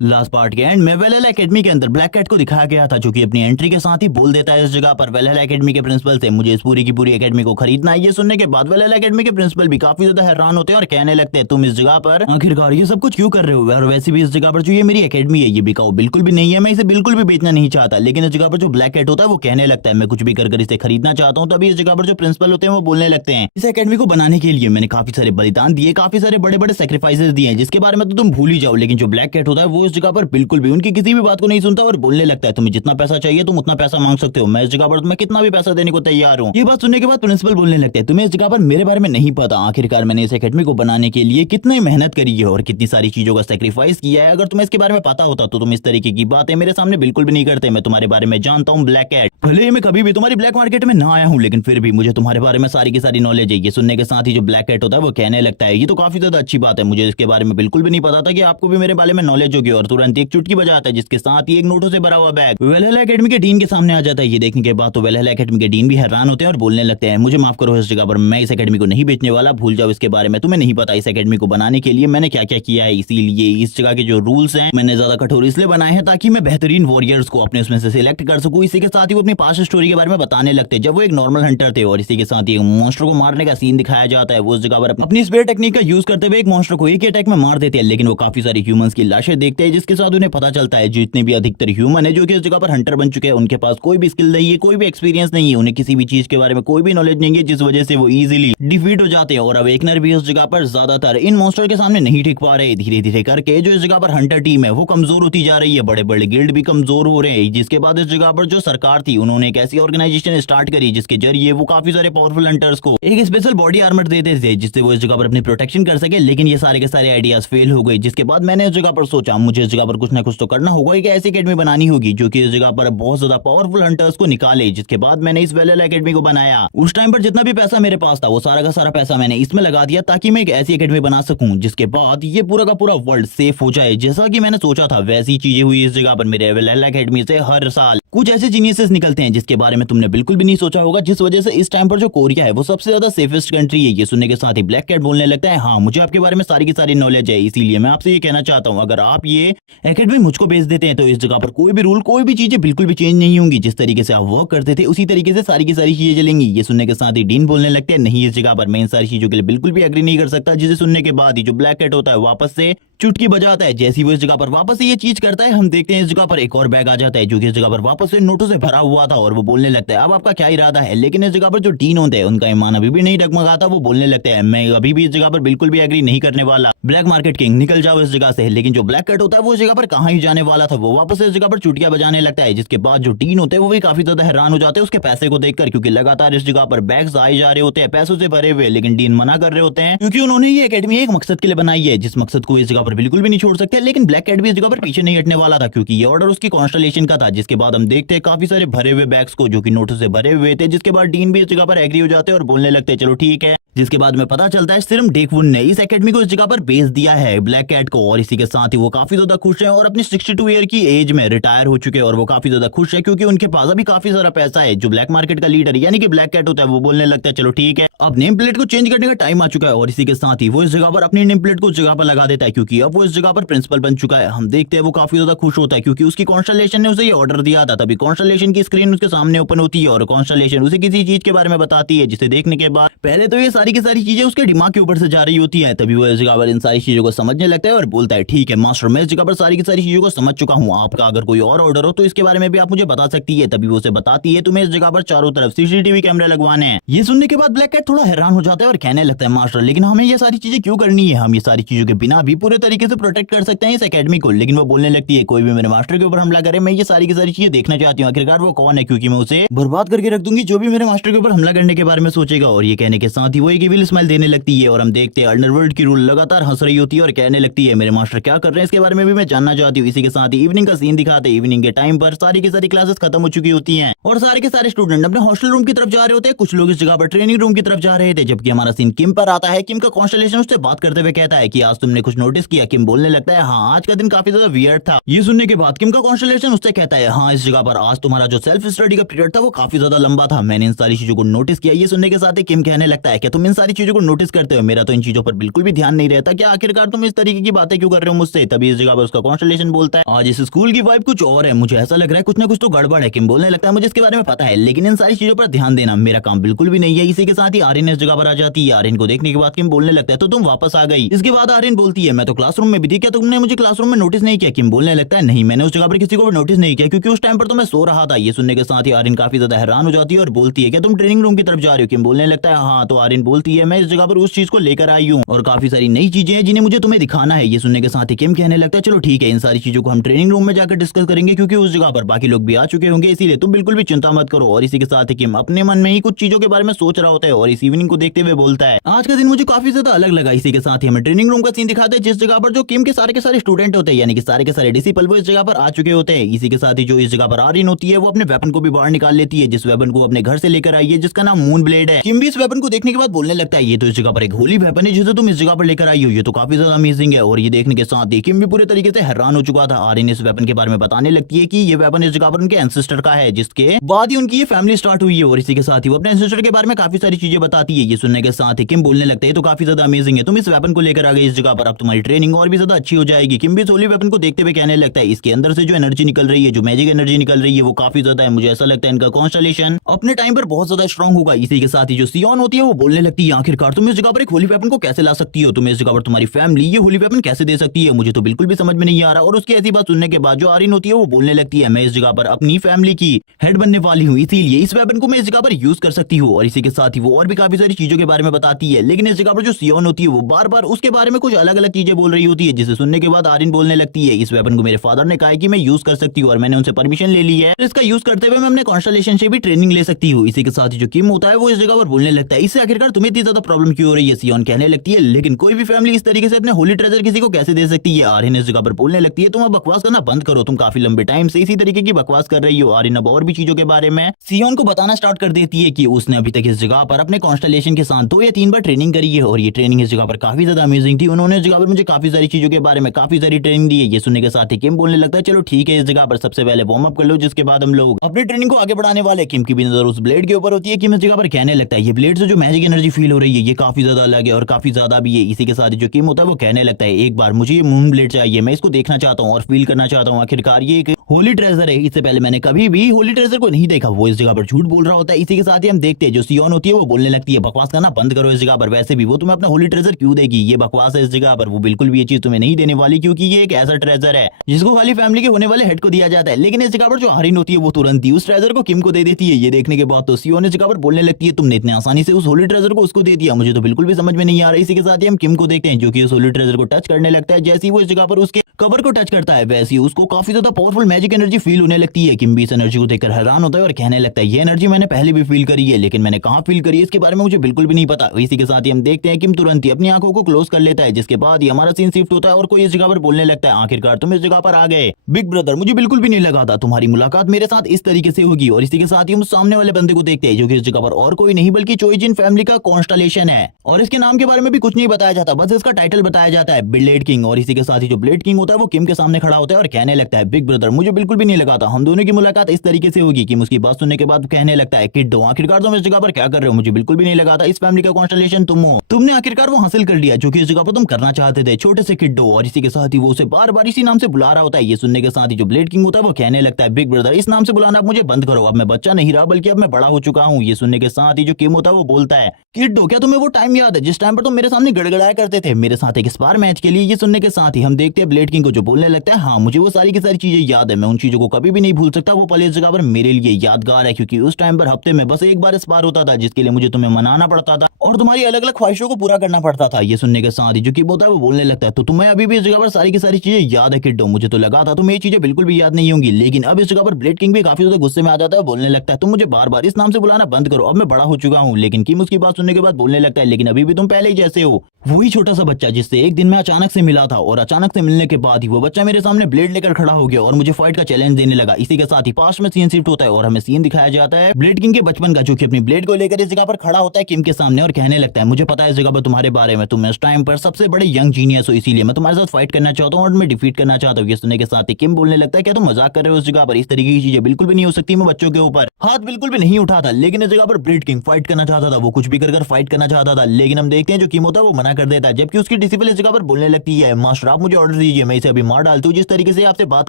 Last part के and में वेलहेला academy के अंदर ब्लैक कैट को दिखाया गया था, जो कि अपनी एंट्री के साथ ही बोल देता है इस जगह पर वेलहेला एकेडमी के प्रिंसिपल से मुझे इस पूरी की पूरी एकेडमी को खरीदना है। ये सुनने के बाद वेलहेला एकेडमी के प्रिंसिपल भी काफी ज्यादा हैरान होते हैं और कहने लगते हैं तुम इस जगह पर आखिरकार ये सब कुछ क्यों कर रहे हो, और वैसे भी इस जगह पर जो ये मेरी एकेडमी है ये बिकाऊ बिल्कुल भी नहीं है, मैं इसे बिल्कुल भी बेचना नहीं चाहता। लेकिन इस जगह पर जो ब्लैक कैट होता है वो कहने लगता है मैं कुछ भी कर इसे खरीदना चाहता हूँ। तभी इस जगह पर जो प्रिंसिपल होते हैं वो बोलने लगते हैं इस एकेडमी को बनाने के लिए मैंने काफी सारे बलिदान दिए, काफी सारे बड़े बड़े सेक्रीफाइसेस दिए जिसके बारे में तो तुम भूल ही जाओ। लेकिन जो ब्लैक कैट होता है वो इस जगह पर बिल्कुल भी उनकी किसी भी बात को नहीं सुनता और बोलने लगता है तुम्हें जितना पैसा चाहिए तुम उतना पैसा मांग सकते हो, मैं इस जगह पर तुम्हें कितना भी पैसा देने को तैयार हूँ। ये बात सुनने के बाद प्रिंसिपल बोलने लगते हैं तुम्हें इस जगह पर मेरे बारे में नहीं पता, आखिरकार मैंने इस एकेडमी को बनाने के लिए कितनी मेहनत करी है और कितनी सारी चीजों का सेक्रीफाइस किया है। अगर तुम्हें इसके बारे में पता होता तो तुम इस तरीके की बातें मेरे सामने बिल्कुल भी नहीं करते। मैं तुम्हारे बारे में जानता हूँ ब्लैक कैट, भले ही मैं कभी भी तुम्हारी ब्लैक मार्केट में ना आया हूँ लेकिन फिर भी मुझे तुम्हारे बारे में सारी की सारी नॉलेज है। ये सुनने के साथ ही जो ब्लैक कैट होता है वो कहने लगता है ये तो काफी ज्यादा अच्छी बात है, मुझे इसके बारे में बिल्कुल भी नहीं पता था कि आपको भी मेरे बारे में नॉलेज होगी। और तुरंत एक चुटकी बजाता है जिसके साथ ही एक नोटों से भरा हुआ बैग वेलहेला एकेडमी के डीन के सामने आ जाता है। ये देखने के बाद तो वेलहेला एकेडमी के डीन भी हैरान होते हैं और बोलने लगते हैं मुझे माफ करो इस जगह पर मैं इस एकेडमी को नहीं बेचने वाला, भूल जाओ इसके बारे में, तुम्हें नहीं पता इस एकेडमी को बनाने के लिए मैंने क्या क्या किया है। इसीलिए इस जगह के जो रूल्स हैं मैंने ज्यादा कठोर इसलिए बनाए हैं ताकि मैं बेहतरीन वॉरियर्स को अपने उसमें से सिलेक्ट कर सकूं। इसी के साथ ही वो अपनी पास्ट स्टोरी के बारे में बताने लगते हैं जब वो एक नॉर्मल हंटर थे और इसी के साथ ही मॉन्स्टर को मारने का सीन दिखाया जाता है। वो उस जगह पर अपनी स्पेयर टेक्निक का यूज करते हुए एक मॉन्स्टर को एक ही अटैक में मार देते हैं, लेकिन वो काफी सारी ह्यूमंस की लाशें देखते हैं जिसके साथ उन्हें पता चलता है जितने भी अधिकतर ह्यूमन है जो कि इस जगह पर हंटर बन चुके हैं उनके पास कोई भी स्किल नहीं है, कोई भी एक्सपीरियंस नहीं है, उन्हें किसी भी चीज के बारे में कोई भी नॉलेज नहीं है, जिस वजह से वो इजीली डिफीट हो जाते हैं। और अवेकनर भी इस जगह पर ज्यादातर इन मॉन्स्टर के सामने नहीं टिक पा रहे, धीरे धीरे करके जो इस जगह पर हंटर टीम है वो कमजोर होती जा रही है, बड़े बड़े गिल्ड भी कमजोर हो रहे हैं। जिसके बाद इस जगह पर जो सरकार थी उन्होंने एक ऐसी ऑर्गेनाइजेशन स्टार्ट करी जिसके जरिए वो काफी सारे पावरफुल हंटर्स को एक स्पेशल बॉडी आर्मर देते थे जिससे वो इस जगह पर अपनी प्रोटेक्शन कर सके। लेकिन ये सारे के सारे आइडियाज फेल हो गए, जिसके बाद मैंने इस जगह पर सोचा मुझे इस जगह पर कुछ ना कुछ तो करना होगा, एक ऐसी एकेडमी बनानी होगी जो कि इस जगह पर बहुत ज्यादा पावरफुल हंटर्स को निकाले। जिसके बाद मैंने इस वेलहेला एकेडमी को बनाया। उस टाइम पर जितना भी पैसा मेरे पास था वो सारा का सारा पैसा मैंने इसमें लगा दिया ताकि मैं एक ऐसी एकेडमी बना सकूं जिसके बाद ये पूरा का पूरा वर्ल्ड सेफ हो जाए। जैसा कि मैंने सोचा था वैसी चीजें हुई इस जगह पर। मेरे वेलहेला एकेडमी से हर साल कुछ ऐसे जीनियसेस निकलते हैं जिसके बारे में तुमने बिल्कुल भी नहीं सोचा होगा, जिस वजह से इस टाइम पर जो कोरिया है वो सबसे ज्यादा सेफेस्ट कंट्री है। ये सुनने के साथ ही ब्लैक कैट बोलने लगता है हाँ मुझे आपके बारे में सारी की सारी नॉलेज है, इसीलिए मैं आपसे ये कहना चाहता हूँ अगर आप ये एकेडमी मुझको बेच देते हैं तो इस जगह पर कोई भी रूल कोई भी चीजें बिल्कुल भी चेंज नहीं होंगी, जिस तरीके से आप वर्क करते थे उसी तरीके से सारी की सारी चीजें चलेंगी। ये सुनने के साथ ही डीन बोलने लगते हैं नहीं इस जगह पर मैं इन सारी चीजों के लिए बिल्कुल भी एग्री नहीं कर सकता। जिसे सुनने के बाद ही जो ब्लैक कैट होता है वापस से चुटकी बजाता है। जैसी वो इस जगह पर वापस से ये चीज करता है हम देखते हैं इस जगह पर एक और बैग आ जाता है जो कि इस जगह पर वापस से नोटों से भरा हुआ था और वो बोलने लगता है अब आपका क्या इरादा है। लेकिन इस जगह पर जो डीन होते हैं उनका ईमान अभी भी नहीं डगमगाता, वो बोलने लगते हैं मैं अभी भी इस जगह पर बिल्कुल भी एग्री नहीं करने वाला, ब्लैक मार्केट किंग निकल जाओ इस जगह से। लेकिन जो ब्लैक कैट होता है वो इस जगह पर कहाँ ही जाने वाला था, वो वापस इस जगह पर चुटिया बजाने लगता है। जिसके बाद जो डीन होते हैं वो भी काफी ज्यादा हैरान हो जाते हैं उसके पैसे को देखकर, क्योंकि लगातार इस जगह पर बैग्स आए जा रहे होते हैं पैसों से भरे हुए, लेकिन डीन मना कर रहे होते हैं क्योंकि उन्होंने ये एकेडमी एक मकसद के लिए बनाई है जिस मकसद को इस जगह पर बिल्कुल भी नहीं छोड़ सकते। लेकिन ब्लैक कैट भी इस जगह पर पीछे नहीं हटने वाला था क्योंकि ये ऑर्डर उसकी कॉन्स्टलेशन का था। जिसके बाद हम देखते हैं काफी सारे भरे हुए बैग्स को जो कि नोटों से भरे हुए थे। जिसके बाद डीन भी इस जगह पर एग्री हो जाते हैं और बोलने लगते हैं चलो ठीक है। जिसके बाद में पता चलता है सिर्फ डेकवुन ने इस एकेडमी को इस जगह पर बेच दिया है ब्लैक कैट को, और इसी के साथ ही वो काफी ज्यादा खुश है और अपनी 62 ईयर की एज में रिटायर हो चुके हैं और वो काफी ज्यादा खुश है क्योंकि उनके पास अभी काफी सारा पैसा है। जो ब्लैक मार्केट का लीडर यानी कि ब्लैक कैट होता है वो बोलने लगता है चलो ठीक है अब नेम प्लेट को चेंज करने का टाइम आ चुका है, और इसी के साथ ही वो इस जगह पर अपनी नेम प्लेट को उस जगह पर लगा देता है क्योंकि अब वो इस जगह पर प्रिंसिपल बन चुका है। हम देखते हैं वो काफी ज्यादा खुश होता है क्योंकि उसकी कॉन्स्टलेशन ने उसे ये ऑर्डर दिया था। तभी कॉन्स्टलेशन की स्क्रीन उसके सामने ओपन होती है और कॉन्स्टलेशन उसे किसी चीज के बारे में बताती है जिसे देखने के बाद पहले तो ये सारी की सारी चीजें उसके दिमाग के ऊपर से जा रही होती है। तभी वो इस जगह पर इन सारी चीजों को समझने लगता है और बोलता है ठीक है मास्टर मैं इस जगह पर सारी की सारी चीजों को समझ चुका हूँ, आपका अगर कोई और ऑर्डर हो तो इसके बारे में भी आप मुझे बता सकती है। तभी वो उसे बताती है तुम्हें इस जगह पर चारों तरफ सीसीटीवी कैमरे लगवाने हैं। ये सुनने के बाद ब्लैक कैट थोड़ा हैरान हो जाता है और कहने लगता है मास्टर लेकिन हमें ये सारी चीजें क्यों करनी है, हम ये सारी चीजों के बिना भी पूरे तरीके से प्रोटेक्ट कर सकते हैं इस एकेडमी को। लेकिन वो बोलने लगती है कोई भी मेरे मास्टर के ऊपर हमला करे मैं ये सारी की सारी चीजें देखना चाहती हूँ, आखिरकार वो कौन है क्योंकि मैं उसे बर्बाद करके रख दूंगी जो भी मेरे मास्टर के ऊपर हमला करने के बारे में सोचेगा। और ये कहने के साथ ही वो एक इविल स्माइल देने लगती है और हम देखते हैं अंडरवर्ल्ड की रूल लगातार हंस रही होती है और कहने लगती है मेरे मास्टर क्या कर रहे हैं इसके बारे में भी मैं जानना चाहती हूँ। इसी के साथ ही इवनिंग का सीन दिखाते हैं। इवनिंग के टाइम पर सारी की सारी क्लासेस खत्म हो चुकी होती हैं और सारे के सारे स्टूडेंट अपने हॉस्टल रूम की तरफ जा रहे होते हैं। कुछ लोग इस जगह पर ट्रेनिंग रूम की तरफ जा रहे थे, जबकि हमारा सीन किम पर आता है। किम का कॉन्स्टलेशन उससे बात करते हुए कहता है कि आज तुमने कुछ नोटिस किया। किम बोलने लगता है हाँ आज का दिन काफी ज्यादा वियर्ड था। ये सुनने के बाद किम का कॉन्स्टलेशन उससे कहता है हाँ इस जगह पर आज तुम्हारा जो सेल्फ स्टडी का पीरियड था वो काफी ज्यादा लंबा था, मैंने इन सारी चीजों को नोटिस किया। ये सुनने के साथ ही किम कहने लगता है कि तुम इन सारी चीजों को नोटिस करते हो, मेरा तो इन चीजों पर बिल्कुल भी ध्यान नहीं रहता, क्या आखिरकार तुम इस तरीके की बातें क्यों कर रहे हो मुझसे। तभी इस जगह पर उसका कॉन्स्टलेशन बोलता है आज इस स्कूल की वाइब कुछ और है, मुझे ऐसा लग रहा है कुछ ना कुछ तो गड़बड़ है। किम बोलने लगता है मुझे इसके बारे में पता है लेकिन इन सारी चीजों पर ध्यान देना मेरा काम बिल्कुल भी नहीं है। इसी के साथ ही आर्यन इस जगह पर आ जाती है। आर्यन को देखने के बाद किम बोलने लगता है तो तुम वापस आ गई। इसके बाद आर्यन बोलती है मैं तो क्लासरूम में भी थी, क्या तुमने मुझे क्लासरूम में नोटिस नहीं किया। किम बोलने लगता है नहीं मैंने उस जगह पर किसी को भी नोटिस नहीं किया क्योंकि उस टाइम पर तो मैं सो रहा था। ये सुनने के साथ ही आर्यन काफी ज्यादा हैरान हो जाती है और बोलती है क्या तुम ट्रेनिंग रूम की तरफ जा रही हो। किम बोलने लगता है हाँ, तो आर्यन बोलती है मैं इस जगह पर उस चीज को लेकर आई हूँ और काफी सारी नई चीजें हैं जिन्हें मुझे तुम्हें दिखाना है। ये सुनने के साथ ही किम कहने लगता है चलो ठीक है इन सारी चीजों को हम ट्रेनिंग रूम में जाकर डिस्कस करेंगे क्योंकि उस जगह पर बाकी लोग भी आ चुके होंगे, इसीलिए तुम बिल्कुल भी चिंता मत करो। और इसी के साथ ही किम अपने मन में ही कुछ चीजों के बारे में सोच रहा होता है और इस इवनिंग को देखते हुए बोलता है आज का दिन मुझे काफी ज्यादा अलग लगा। इसी के साथ ही हमें ट्रेनिंग रूम का सीन दिखाते हैं जिस जगह पर जो किम के सारे स्टूडेंट होते हैं यानी कि सारे के सारे डिसिपल वो इस जगह पर आ चुके होते हैं। इसी के साथ ही जो इस जगह पर आर्यन होती है वो अपने वेपन को भी बाहर निकाल लेती है, जिस वेपन को अपने घर से लेकर आई है जिसका नाम मून ब्लेड है। किम भी इस वेपन को देखने के बाद बोलने लगता है ये तो इस जगह पर एक होली वेपन है जिसे तुम इस जगह पर लेकर आई हो, ये तो काफी ज्यादा अमेजिंग है। और ये देखने के साथ ही किम भी पूरे तरीके से हैरान हो चुका था। आर्यन इस वेपन के बारे में बताने लगती है कि ये वेपन इस जगह पर उनके एंसेस्टर का है जिसके बाद ही उनकी ये फैमिली स्टार्ट हुई है। और इसी के साथ ही वो अपने एंसेस्टर के बारे में काफी सारी चीजें बताती है। ये सुनने के साथ ही किम बोलने लगता है तो काफी ज्यादा अमेजिंग है, तुम इस वेपन को लेकर आ गए इस जगह पर, अब तुम्हारी ट्रेनिंग और भी ज्यादा अच्छी हो जाएगी। किम भी इस होली वेपन को देखते हुए कहने लगता है इसके अंदर से जो एनर्जी निकल रही है, जो मैजिक एनर्जी निकल रही है वो काफी ज्यादा है, मुझे ऐसा लगता है इनका कॉन्स्टलेशन अपने टाइम पर बहुत ज्यादा स्ट्रांग होगा। इसी के साथ ही जो सियोन होती है वो बोलने लगती है आखिरकार तुम इस जगह पर एक होली वेपन को कैसे ला सकती हो, तुम इस जगह पर तुम्हारी फैमिली ये होली वेपन कैसे दे सकती है, मुझे तो बिल्कुल भी समझ में नहीं आ रहा। और उसकी ऐसी बात सुनने के बाद जो आर्यन होती है वो बोलने लगती है मैं इस जगह पर अपनी फैमिली की हेड बनने वाली हूँ, इसीलिए इस वेपन को मैं इस जगह पर यूज कर सकती हूँ। और इसी के साथ ही वो और भी काफी सारी चीजों के बारे में बताती है, लेकिन इस जगह पर जो सियोन होती है वो बार बार उसके बारे में कुछ अलग अलग चीजें बोल रही होती है, जिसे सुनने के बाद आर्यन बोलने लगती है इस वेपन को मेरे फादर ने कहा है कि मैं यूज कर सकती हूँ और मैंने उनसे परमिशन ले ली है, तो इसका यूज करते हुए मैं अपने कॉन्स्टलेशन से भी ट्रेनिंग ले सकती हूँ। इसी के साथ ही जो किम होता है वो इस जगह पर बोलने लगता है इससे आखिरकार तुम्हें इतनी ज्यादा प्रॉब्लम क्यों हो रही है। सियोन कहने लगती है लेकिन कोई भी फैमिली इस तरीके से अपने होली ट्रेजर किसी को कैसे दे सकती है। आर्यन इस जगह पर बोलने लगती है तुम अब बकवास करना बंद करो, तुम काफी लंबे टाइम से इसी तरीके की बकवास कर रही हो। आर्यन अब और भी चीजों के बारे में सियोन को बताना स्टार्ट कर देती है कि उसने अभी तक इस जगह पर अपने कॉन्स्टलेशन के साथ 2 या 3 बार ट्रेनिंग करी है और ये ट्रेनिंग इस जगह पर काफी ज्यादा अमेजिंग थी, उन्होंने इस जगह पर मुझे काफी सारी चीजों के बारे में काफी सारी ट्रेनिंग दी है। ये सुनने के साथ ही किम बोलने लगता है चलो ठीक है इस जगह पर सबसे पहले वार्म अप कर लो जिसके बाद हम लोग अपनी ट्रेनिंग को आगे बढ़ाने वाले। किम की भी नजर उस ब्लेड के ऊपर होती है। किम इस जगह पर कहने लगता है ये ब्लेड से जो मैजिक एनर्जी फील हो रही है ये काफी ज्यादा अलग है और काफी ज्यादा भी है। इसी के साथ ही जो किम होता है वो कहने लगता है एक बार मुझे ये मून ब्लेड चाहिए, मैं इसको देखना चाहता हूँ और फील करना चाहता हूँ, आखिरकार ये एक होली ट्रेजर है, इससे पहले मैंने कभी भी होली ट्रेजर को नहीं देखा। वो इस जगह पर झूठ बोल रहा होता है। इसी के साथ ही हम देखते हैं जो सियोन होती है वो बोलने लगती है बकवास करना बंद करो इस जगह पर, वैसे भी वो तुम्हें अपना होली ट्रेजर क्यों देगी, ये बकवास है इस जगह पर, वो बिल्कुल भी ये चीज तुम्हें नहीं देने वाली क्योंकि ये एक ऐसा ट्रेजर है जिसको खाली फैमिली के होने वाले हेड को दिया जाता है। लेकिन इस जगह पर जो आर्यन होती है वो तुरंत ही उस ट्रेजर को किम को दे देती है। ये देखने के बाद तो सियोन इस जगह पर बोलने लगती है तुमने इतने आसानी से उस होली ट्रेजर को उसको दे दिया, मुझे तो बिल्कुल भी समझ में नहीं आ रहा। इसी के साथ ही हम किम को देखते हैं जो कि उस होली ट्रेजर को टच करने लगता है। जैसे ही वो इस जगह पर उसके कवर को टच करता है वैसे ही उसको काफी ज्यादा पावरफुल मैजिक एनर्जी फील होने लगती है। किम भी इस एनर्जी को देखकर हैरान होता है और कहने लगता है ये एनर्जी मैंने पहले भी फील करी है लेकिन मैंने कहां फील करी है इसके बारे में मुझे बिल्कुल भी नहीं पता। इसी के साथ ही हम देखते हैं किम तुरंत ही अपनी आंखों को क्लोज कर लेता है जिसके बाद ही हमारा सीन शिफ्ट होता है और कोई इस जगह पर बोलने लगता है आखिरकार तुम इस जगह पर आ गए बिग ब्रदर, मुझे बिल्कुल भी नहीं लगा था तुम्हारी मुलाकात मेरे साथ इस तरीके से होगी। और इसी के साथ ही हम सामने वाले बंदे को देखते हैं जो कि इस जगह पर और कोई नहीं बल्कि चोइजिन फैमिली का कॉन्स्टलेशन है और इसके नाम के बारे में भी कुछ नहीं बताया जाता, बस इसका टाइटल बताया जाता है ब्लेड किंग। और इसी के साथ ही जो ब्लेड किंग होता है वो किम के सामने खड़ा होता है और कहने लगता है बिग ब्रदर मुझे बिल्कुल भी नहीं लगा था हम दोनों की मुलाकात इस तरीके से होगी। किम उसकी बात सुनने के बाद कहने लगता है किड्डो आखिरकार तुम इस जगह पर क्या कर रहे हो, मुझे बिल्कुल भी नहीं लगा था इस फैमिली का कॉन्स्टलेशन तुम हो, तुमने आखिरकार वो हासिल कर लिया जो कि इस जगह पर तुम करना चाहते थे छोटे से किड्डो। और इसी के साथ ही वो उसे बार बार इसी नाम से बुला रहा होता है। ये सुनने के साथ ही जो ब्लेड किंग होता है वो कहने लगता है बिग ब्रदर इस नाम से बुलाना अब मुझे बंद करो, अब मैं बच्चा नहीं रहा बल्कि अब मैं बड़ा हो चुका हूँ। ये सुनने के साथ ही जो किम होता है वो बोलता है किड्डो क्या तुम्हें वो टाइम याद है जिस टाइम पर तुम मेरे सामने गड़गड़ाया करते थे मेरे साथ एक स्पार मैच के लिए। ये सुनने के साथ ही हम देखते हैं ब्लेड किंग को जो बोलने लगता है हाँ मुझे वो सारी की सारी चीजें याद है, मैं उन चीजों को कभी भी नहीं भूल सकता, वो पल इस जगह पर मेरे लिए यादगार है क्योंकि उस टाइम पर हफ्ते में बस एक बार स्पार होता था जिसके लिए मुझे तुम्हें मनाना पड़ता था और तुम्हारी अलग अलग ख्वाहिशों को पूरा करना पड़ता था। ये सुनने के साथ ही जो किम होता है वो बोलने लगता है तो तुम्हें अभी भी इस जगह पर सारी की सारी चीजें याद है किड्डो, मुझे तो लगा था तुम्हें ये चीजें बिल्कुल भी याद नहीं होंगी। लेकिन अब इस जगह पर ब्लेड किंग भी काफी ज्यादा गुस्से में आ जाता है, बोलने लगता है तुम मुझे बार बार इस नाम से बुलाना बंद करो, अब मैं बड़ा हो चुका हूँ। लेकिन किम उसकी बात सुनने के बाद बोलने लगता है लेकिन अभी भी तुम पहले ही जैसे हो, वही छोटा सा बच्चा जिससे एक दिन मैं अचानक से मिला था और अचानक से मिलने के बाद ही वो बच्चा मेरे सामने ब्लेड लेकर खड़ा हो गया और मुझे फाइट का चैलेंज देने लगा। इसी के साथ ही पास्ट में सीन शिफ्ट होता है और हमें सीन दिखाया जाता है ब्लेड किंग के बचपन का, जो कि अपनी ब्लेड को लेकर इस जगह पर खड़ा होता है किम के सामने और कहने लगता है, मुझे पता है इस जगह पर तुम्हारे बारे में, तुम इस टाइम पर सबसे बड़े यंग जीनियस हो, इसीलिए मैं तुम्हारे साथ फाइट करना चाहता हूँ और मैं डिफीट करना चाहता हूँ। ये सुनने के साथ ही किम बोलने लगता है, क्या तुम मजाक कर रहे हो? इस जगह पर इस तरीके की चीजें बिल्कुल भी नहीं हो सकती। मैं बच्चों के ऊपर हाथ बिल्कुल भी नहीं उठाता, लेकिन इस जगह पर ब्लेड किंग फाइट करना चाहता था, वो कुछ भी कर फाइट करना चाहता था, लेकिन हम देखते हैं जो किम होता है वो मना कर देता है। जबकि उसकी डिसिपल इस जगह पर बोलने लगती है, मास्टर आप मुझे ऑर्डर दीजिए, मैं इसे अभी मार डालती हूँ। जिस तरीके से आपसे बात